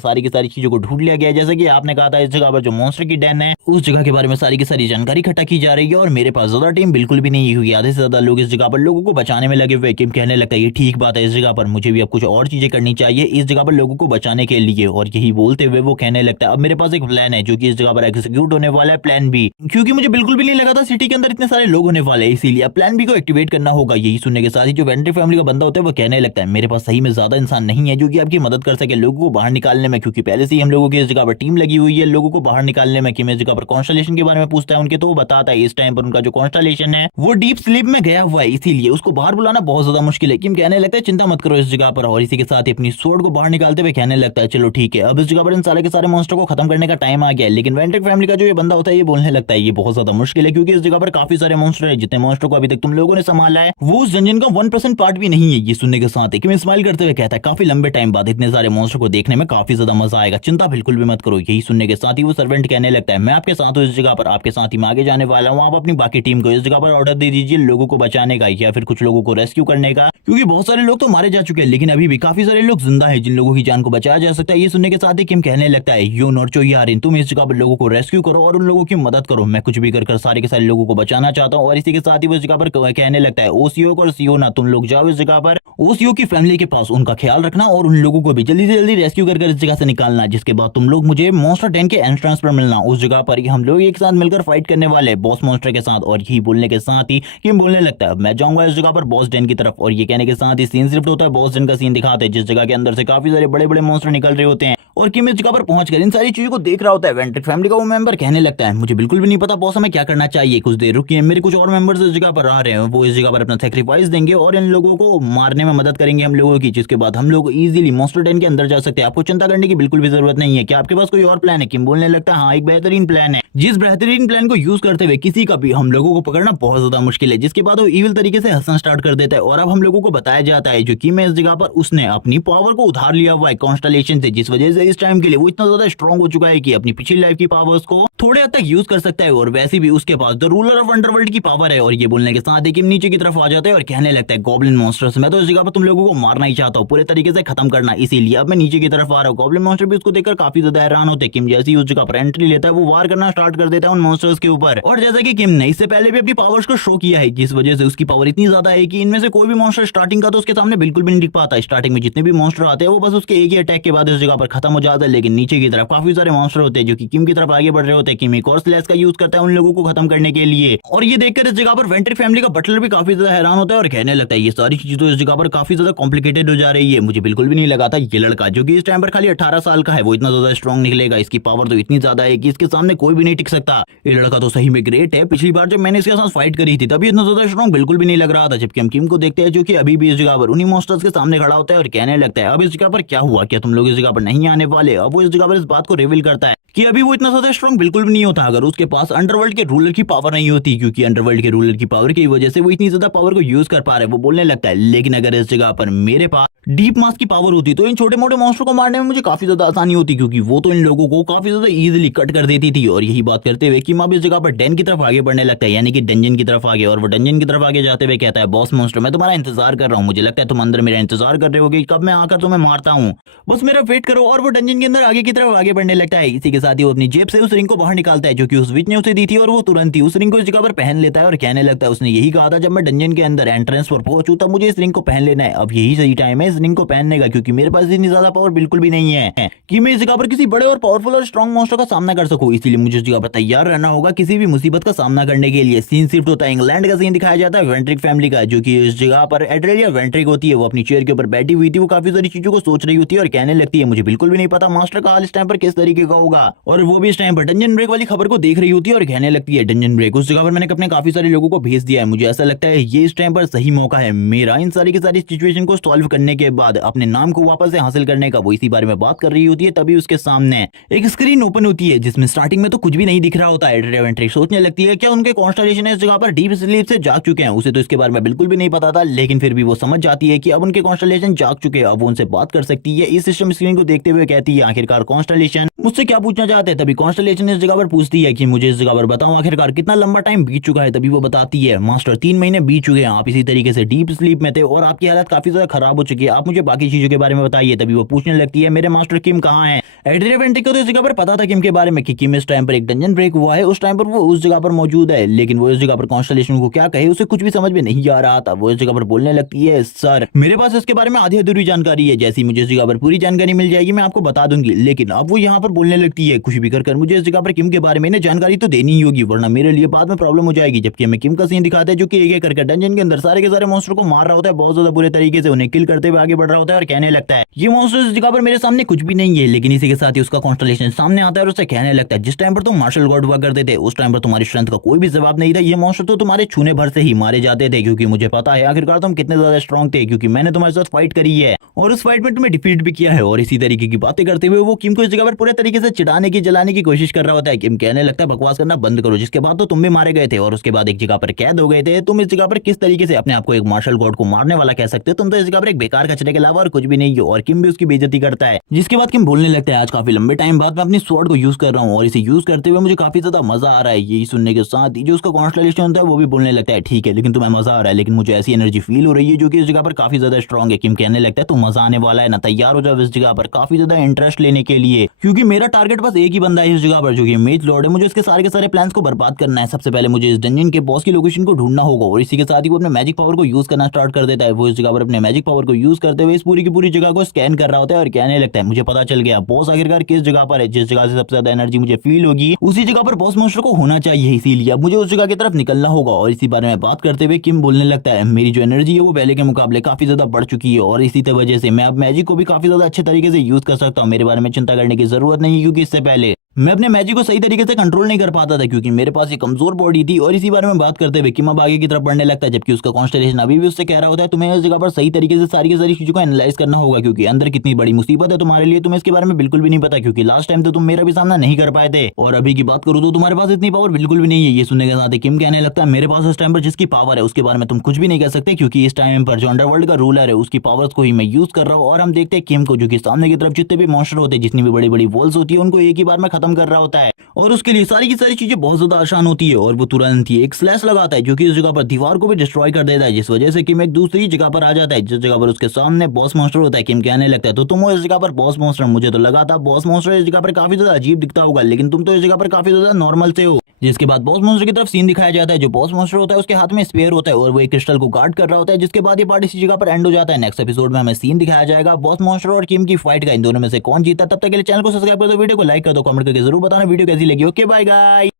सारी की सारी चीजों को ढूंढ लिया गया है। जैसे कि आपने कहा था इस जगह पर जो मॉन्स्टर की डेन है उस जगह के बारे में सारी की सारी जानकारी इकट्ठा की जा रही है और मेरे पास ज्यादा टीम बिल्कुल भी नहीं हुई, आधे से ज्यादा लोग इस जगह पर लोगों को बचाने में लगे हुए। किम कहने लगता है ये ठीक बात है, इस जगह पर मुझे भी अब कुछ और चीजें करनी चाहिए इस जगह पर लोगों को बचाने के लिए। और यही बोलते हुए वो कहने लगता है अब मेरे पास एक प्लान है जो कि इस जगह पर एग्जीक्यूट होने वाला है, प्लान बी, क्योंकि मुझे बिल्कुल भी नहीं लगा था सिटी के अंदर इतने सारे लोग होने वाले, इसीलिए प्लान बी को एक्टिवेट करना होगा। यही सुनने के साथ ही जो वेंट्रिक फैमिली का बंदा होता है वो कहने लगता है मेरे पास सही में ज्यादा इंसान नहीं है जो कि आपकी मदद कर सके लोगों को बाहर निकालने में, क्योंकि पहले से ही हम लोगों की इस जगह पर टीम लगी हुई है लोगों को बाहर निकालने में। किम इस जगह पर कॉन्स्टलेशन के बारे में पूछता है उनके, तो वो बताता है इस टाइम पर उनका जो कॉन्स्टलेशन है वो डीप स्लीप में गया हुआ है, इसीलिए उसको बाहर बुलाना बहुत ज्यादा मुश्किल है। किम कहने लगता है चिंता मत करो इस जगह पर, और इसी के साथ ही अपनी स्वॉर्ड को बाहर निकालते हुए कहने लगता है चलो ठीक है अब इस जगह पर इन सारे के सारे मॉन्स्टर को खत्म करने का टाइम आ गया है। लेकिन वेंट्रिक फैमिली का जो ये बंदा होता है ये बोलने लगता है ये बहुत ज्यादा मुश्किल है क्योंकि इस जगह पर काफी सारे मॉन्स्टर है, जितने मॉन्स्टर को अभी तक तुम लोगों ने संभाला है वो उस जंजन का 1% पार्ट भी नहीं है। ये सुनने के साथ ही किम स्माइल करते हुए कहता है काफी लंबे टाइम बाद इतने सारे मॉन्स्टर को देखने में काफी ज्यादा मजा आएगा, चिंता बिल्कुल भी मत करो। यही सुनने के साथ ही वो सर्वेंट कहने लगता है मैं आपके साथ हूँ इस जगह पर, आपके साथ ही मैं आगे जाने वाला हूँ, आप अपनी बाकी टीम को इस जगह पर ऑर्डर दे दीजिए लोगों को बचाने का या फिर कुछ लोगों को रेस्क्यू करने का, क्योंकि बहुत सारे लोग तो मारे जा चुके हैं लेकिन अभी भी काफी सारे लोग जिंदा है जिन लोगों की जान को बचाया जा सकता है। ये सुनने के साथ ही किम कहने लगता है यो नॉर्चो यारिन तुम इस जगह पर लोगों को रेस्क्यू करो और उन लोगों की मदद करो, मैं कुछ भी कर सारे के सारे लोगों को बचाना चाहता हूँ। और इसी के साथ ही वो इस जगह पर कहने लगता है ओसीओ और सियोना तुम लोग जाओ इस जगह पर ओसीओ की फैमिली के पास, उनका ख्याल रखना और उन लोगों को भी जल्दी से जल्दी रेस्क्यू कर इस जगह से निकालना, जिसके बाद तुम लोग मुझे मॉन्स्टर डेन के एंट्रेंस पर मिलना, उस जगह पर हम लोग एक साथ मिलकर फाइट करने वाले बॉस मॉन्स्टर के साथ। और यही बोलने के साथ ही किम बोलने लगता है मैं जाऊंगा इस जगह पर बॉस डेन की तरफ। और ये कहने के साथ ही सीन शिफ्ट होता है, बॉस डेन का सीन दिखाते हैं जिस जगह के अंदर से काफी सारे बड़े बड़े मॉन्स्टर निकल रहे होते हैं और किम इस जगह पर पहुंचकर इन सारी चीजों को देख रहा होता है। वेंट्रिक फैमिली का वो मेंबर कहने लगता है मुझे बिल्कुल भी नहीं पता बॉस हमें क्या करना चाहिए, कुछ देर रुकिए मेरे कुछ और मेंबर्स इस जगह पर आ रहे हैं, वो इस जगह पर अपना सेक्रीफाइस देंगे और इन लोगों को मारने में मदद करेंगे हम लोगों की, जिसके बाद हम लोग इजीली मॉन्स्टर डेन के अंदर जा सकते हैं, आपको चिंता करने की बिल्कुल भी जरूरत नहीं है। क्या आपके पास कोई और प्लान है? किम बोलने लगता है हाँ एक बेहतरीन प्लान है, जिस बेहतरीन प्लान को यूज करते हुए किसी का भी हम लोगों को पकड़ना बहुत ज्यादा मुश्किल है। जिसके बाद वो इविल तरीके से हंसना स्टार्ट कर देता है और अब हम लोगों को बताया जाता है जो कि मैं इस जगह पर उसने अपनी पावर को उधार लिया हुआ है कॉन्स्टलेशन से, जिस वजह से इस टाइम के लिए वो इतना ज्यादा स्ट्रॉन्ग हो चुका है कि अपनी पिछली लाइफ की पावर्स को थोड़े हद तक यूज कर सकता है। और वैसे भी उसके पास द रूलर ऑफ अंडरवर्ल्ड की पावर है। और ये बोलने के साथ ही किम नीचे की तरफ आ जाता है और कहने लगता है गॉब्लिन मॉन्स्टर्स मैं तो इस जगह पर तुम लोगों को मारना ही चाहता हूँ, पूरे तरीके से खत्म करना, इसीलिए अब मैं नीचे की तरफ आ रहा हूँ। गॉब्लिन मॉन्स्टर भी उसको देखकर काफी ज्यादा हैरान होते हैं। किम जैसे ही उस जगह पर एंट्री लेता है वो वार करना स्टार्ट कर देता है उन मॉन्स्टर्स के ऊपर। और जैसा कि किम ने इससे पहले भी अपनी पावर्स को शो किया है, जिस वजह से उसकी पावर इतनी ज्यादा है कि इनमें से कोई भी मॉन्स्टर स्टार्टिंग का तो उसके सामने बिल्कुल भी नहीं दिख पाता। स्टार्टिंग में जितने भी मॉन्स्टर आते हैं वो बस उसके एक ही अटैक के बाद इस जगह पर खत्म हो जाता है, लेकिन नीचे की तरफ काफी सारे मॉन्स्टर होते हैं जो कि किम की तरफ आगे बढ़ रहे होते हैं। किम एक और स्लैश का यूज करता है उन लोगों को खत्म करने के लिए। और ये देखकर इस जगह पर वेंट्रिक फैमिली का बटलर भी काफी ज्यादा हैरान होता है और कहने लगता है ये सारी चीजें तो इस जगह पर काफी ज्यादा कॉम्प्लिकेटेड हो जा रही है, मुझे बिल्कुल भी नहीं लगा था ये लड़का जो कि इस टाइम पर खाली 18 साल का है वो इतना ज्यादा स्ट्रॉन्ग निकलेगा, इसकी पावर तो इतनी ज्यादा है कि इसके सामने कोई भी नहीं टिक सकता। ये लड़का तो सही में ग्रेट है, पिछली बार जब मैंने इसके साथ फाइट करी थी तभी इतना ज्यादा स्ट्रॉन्ग बिल्कुल भी नहीं लग रहा था। जबकि हम किम को देखते हैं जो कि अभी भी इस जगह पर उन्हीं मॉन्स्टर्स के सामने खड़ा होता है और कहने लगता है अब इस जगह पर क्या हुआ, क्या तुम लोग इस जगह पर नहीं आने वाले। अब वो इस जगह पर इस बात को रिवील करता है कि अभी वो इतना ज्यादा स्ट्रॉन्ग बिल्कुल भी नहीं होता अगर उसके पास अंडरवर्ल्ड के रूलर की पावर नहीं होती, क्योंकि अंडरवर्ल्ड के रूलर की पावर की वजह से वो इतनी ज्यादा पावर को यूज कर पा रहा है। वो बोलने लगता है लेकिन अगर इस जगह पर मेरे पास डीप मास की पावर होती तो इन छोटे मोटे मॉन्स्टर को मारने में मुझे काफी ज्यादा आसानी होती, क्योंकि वो तो इन लोगों को काफी ज्यादा इजीली कट कर देती थी। और यही बात करते हुए किम अब इस जगह पर डेन की तरफ आगे बढ़ने लगता है, यानी कि डंजन की तरफ आगे। और वो डंजन की तरफ आगे जाते हुए कहता है बॉस मॉन्स्टर मैं तुम्हारा इंतजार कर रहा हूँ, मुझे लगता है तुम अंदर मेरा इंतजार कर रहे होगे कब मैं आकर तुम्हें मारता हूँ, बस मेरा वेट करो। और वो डंजन के अंदर आगे की तरफ आगे बढ़ने लगता है। इसी के साथ ही वो अपनी जेब से उस रिंग को बाहर निकालता है जो कि उस विच ने उसे दी थी, और वो तुरंत ही उस रिंग को इस जगह पर पहन लेता है और कहने लगता है उसने यही कहा था जब मैं डंजन के अंदर एंट्रेंस पर पहुंचूं तब मुझे इस रिंग को पहन लेना है। अब यही सही टाइम है इस रिंग को पहनने का, क्योंकि मेरे पास इतनी ज्यादा पावर बिल्कुल भी नहीं है कि मैं इस जगह पर किसी बड़े और पावरफुल और स्ट्रॉन्ग मॉन्स्टर का सामना कर सकूं। इसीलिए मुझे इस जगह पर तैयार रहना होगा किसी भी मुसीबत का सामना करने के लिए। सीन शिफ्ट होता है इंग्लैंड का, सीन दिखाया जाता है वेंट्रिक फैमिली का, जो कि इस जगह पर एड्रेलिया वेंट्रिक होती है। वो अपनी चेयर के ऊपर बैठी हुई थी, वो काफी सारी चीजों को सोच रही होती है और कहने लगती है मुझे बिल्कुल भी नहीं पता मास्टर का हाल इस टाइम पर किस तरीके का होगा। और वो भी इस टाइम पर डंजन ब्रेक वाली खबर को देख रही होती है और कहने लगती है डंजन ब्रेक उस जगह पर मैंने अपने काफी सारे लोगों को भेज दिया है, मुझे ऐसा लगता है ये इस टाइम पर सही मौका है मेरा इन सारी की सारी सिचुएशन को सॉल्व करने के बाद अपने नाम को वापस से हासिल करने का। वो इसी बारे में बात कर रही होती है तभी उसके सामने एक स्क्रीन ओपन होती है जिसमें स्टार्टिंग में तो कुछ भी नहीं दिख रहा होता है। एड्रेलिया वेंट्रिक सोचने लगती है क्या उनके कॉन्स्टलेशन इस जगह पर डीप स्लीप से जाग चुके हैं। उसे तो इसके बारे में बिल्कुल भी नहीं पता था, लेकिन फिर भी वो समझ जाती है कि अब उनके कॉन्स्टलेशन जाग चुके हैं, अब वो उनसे बात कर सकती है। इस सिस्टम स्क्रीन को देखते हुए कहती है आखिरकार कॉन्स्टलेशन मुझसे क्या पूछना चाहते हैं। तभी कॉन्स्टलेशन इस जगह पर पूछती है कि मुझे इस जगह पर बताओ आखिरकार कितना लंबा टाइम बीत चुका है। तभी वो बताती है मास्टर 3 महीने बीत चुके हैं, आप इसी तरीके से डीप स्लीप में थे और आपकी हालत काफी ज्यादा खराब हो चुकी है, आप मुझे बाकी चीजों के बारे में बताइए। तभी वो पूछने लगती है मेरे मास्टर किम कहाँ हैं। एड्रेलिया वेंट्रिक को तो इस जगह पर पता था किम के बारे में कि किम इस टाइम पर एक डंजन ब्रेक हुआ है, उस टाइम पर वो उस जगह पर मौजूद है, लेकिन वो इस जगह पर कॉन्स्टलेशन को क्या कहे उसे कुछ भी समझ में नहीं आ रहा था। वो इस जगह पर बोलने लगती है सर मेरे पास इसके बारे में आधी अधूरी जानकारी है, जैसी मुझे इस जगह पर पूरी जानकारी मिल जाएगी मैं आपको बता दूंगी। लेकिन अब वो यहाँ पर बोलने लगती है कुछ भी कर मुझे इस जगह पर किम के बारे में जानकारी तो देनी ही होगी, वरना मेरे लिए बाद में प्रॉब्लम हो जाएगी। जबकि हमें किम का सीन दिखाते हैं जो कि एक एक करके डंजन के अंदर सारे के सारे मॉन्स्टर को मार रहा होता है, बहुत ज्यादा बुरे तरीके से उन्हें किल करते हुए आगे बढ़ रहा होता है और कहने लगता है ये मॉन्स्टर इस जगह पर मेरे सामने कुछ भी नहीं है। लेकिन इसी के साथ ही उसका कॉन्स्टलेशन सामने आता है और उसे कहने लगता है जिस टाइम पर तुम मार्शल गॉड हुआ करते थे उस टाइम पर तुम्हारी स्ट्रेंथ का कोई भी जवाब नहीं था, ये मॉन्स्टर तो तुम्हारे छूने भर से ही मारे जाते थे, क्योंकि मुझे पता है आखिरकार तुम कितने ज्यादा स्ट्रॉन्ग थे, क्योंकि मैंने तुम्हारे साथ फाइट करी है और उस फाइट में तुम्हें डिफीट भी किया है। और इसी तरीके की बातें करते हुए वो किम को इस जगह पर पूरे तरीके से चिढ़ाने की जलाने की कोशिश कर रहा होता है। किम कहने लगता है बकवास करना बंद करो, जिसके बाद तो तुम भी मारे गए थे और उसके बाद एक जगह पर कैद हो गए थे, तुम इस जगह पर किस तरीके से अपने आप को एक मार्शल गॉड को मारने वाला कह सकते हो, तुम तो इस जगह पर एक बेकार कचरे के अलावा और कुछ भी नहीं हो। और किम भी उसकी बेइज्जती करता है, जिसके बाद किम बोलने लगता है आज काफी लंबे टाइम बाद मैं अपनी स्वॉर्ड को यूज कर रहा हूँ और इसे यूज करते हुए मुझे काफी ज्यादा मजा आ रहा है। यही सुनने के साथ ही जो उसका कॉन्स्टलेशन होता है वो भी बोलने लगता है ठीक है लेकिन तुम्हें मजा आ रहा है, लेकिन मुझे ऐसी एनर्जी फील हो रही है जो कि इस जगह पर काफी ज्यादा स्ट्रॉन्ग है। किम कहने लगता है तो मजा आने वाला है ना, तैयार हो जाओ इस जगह पर काफी ज्यादा इंटरेस्ट लेने के लिए, क्योंकि मेरा टारगेट बस एक ही बंदा है इस जगह पर जो कि मेज लॉर्ड है। मुझे इसके सारे के सारे प्लान्स को बर्बाद करना है। सबसे पहले मुझे इस डंजन के बॉस की लोकेशन को ढूंढना होगा और इसी के साथ ही वो अपने मैजिक पावर को यूज करना स्टार्ट कर देता है। वो इस जगह पर अपने मैजिक पावर को यूज करते हुए इस पूरी की पूरी जगह को स्कैन कर रहा होता है और कहने लगता है मुझे पता चल गया बॉस आखिरकार किस जगह पर है, जिस जगह से सबसे ज्यादा एनर्जी मुझे फील होगी उसी जगह पर बॉस मॉन्स्टर को होना चाहिए, इसीलिए अब मुझे उस जगह की तरफ निकलना होगा। और इसी बारे में बात करते हुए किम बोलने लगता है मेरी जो एनर्जी है वो पहले के मुकाबले काफी ज्यादा बढ़ चुकी है और इसी वजह से मैं अब मैजिक को भी काफी ज्यादा अच्छे तरीके से यूज कर सकता हूँ। मेरे बारे में चिंता करने की जरूरत नहीं, क्योंकि इससे पहले मैं अपने मैजिक को सही तरीके से कंट्रोल नहीं कर पाता था, क्योंकि मेरे पास एक कमजोर बॉडी थी। और इसी बारे में बात करते हुए किम अब आगे की तरफ बढ़ने लगता है, जबकि उसका कॉन्स्टलेशन अभी भी उससे कह रहा होता है तुम्हें इस जगह पर सही तरीके से सारी की सारी चीजों को एनालाइज करना होगा, क्योंकि अंदर कितनी बड़ी मुसीबत है तुम्हारे लिए, तुम्हें इसके बारे में बिल्कुल भी नहीं पता, क्योंकि लास्ट टाइम तो तुम मेरा भी सामना नहीं कर पाए थे और अभी की बात करूँ तो तुम्हारे पास इतनी पावर बिल्कुल भी नहीं है। ये सुनने के साथ किम कहने लगता है मेरे पास इस टाइम पर जिसकी पावर है उसके बारे में तुम कुछ भी नहीं कह सकते, क्योंकि इस टाइम पर जो अंडरवर्ल्ड का रूलर है उसकी पावर्स को ही मैं यूज कर रहा हूँ। और हम देखते हैं किम को जो कि सामने की तरफ जितने भी मॉन्स्टर होते हैं, जितनी भी बड़ी बड़ी वॉल्स होती है, उनको एक ही बार में खत्म कर रहा होता है और उसके लिए सारी की सारी चीजें बहुत ज्यादा आसान होती है। और वो तुरंत ही एक स्लैश लगाता है जो कि इस जगह पर दीवार को भी डिस्ट्रॉय कर देता है, जिस वजह से किम एक दूसरी जगह पर आ जाता है, जिस जगह पर उसके सामने बॉस मॉन्स्टर होता है। किम कहने लगता है तो तुम हो इस जगह पर बॉस मॉन्स्टर, मुझे तो लगा था बॉस मॉन्स्टर इस जगह पर काफी ज्यादा अजीब दिखता होगा, लेकिन तुम तो इस जगह पर काफी ज्यादा नॉर्मल से हो। जिसके बाद बॉस मॉन्स्टर की तरफ सीन दिखाया जाता है। जो बॉस मॉन्स्टर होता है उसके हाथ में स्पेयर होता है और वो एक क्रिस्टल को गार्ड कर रहा होता है, जिसके बाद ये पार्ट इसी जगह पर एंड हो जाता है। नेक्स्ट एपिसोड में हमें सीन दिखाया जाएगा बॉस मॉन्स्टर और किम की फाइट का, इन दोनों में से कौन जीता। तब तक के लिए चैनल को सब्सक्राइब कर दो, वीडियो को लाइक कर दो, कमेंट करके जरूर बताना वीडियो कैसी लगी। Okay bye guys.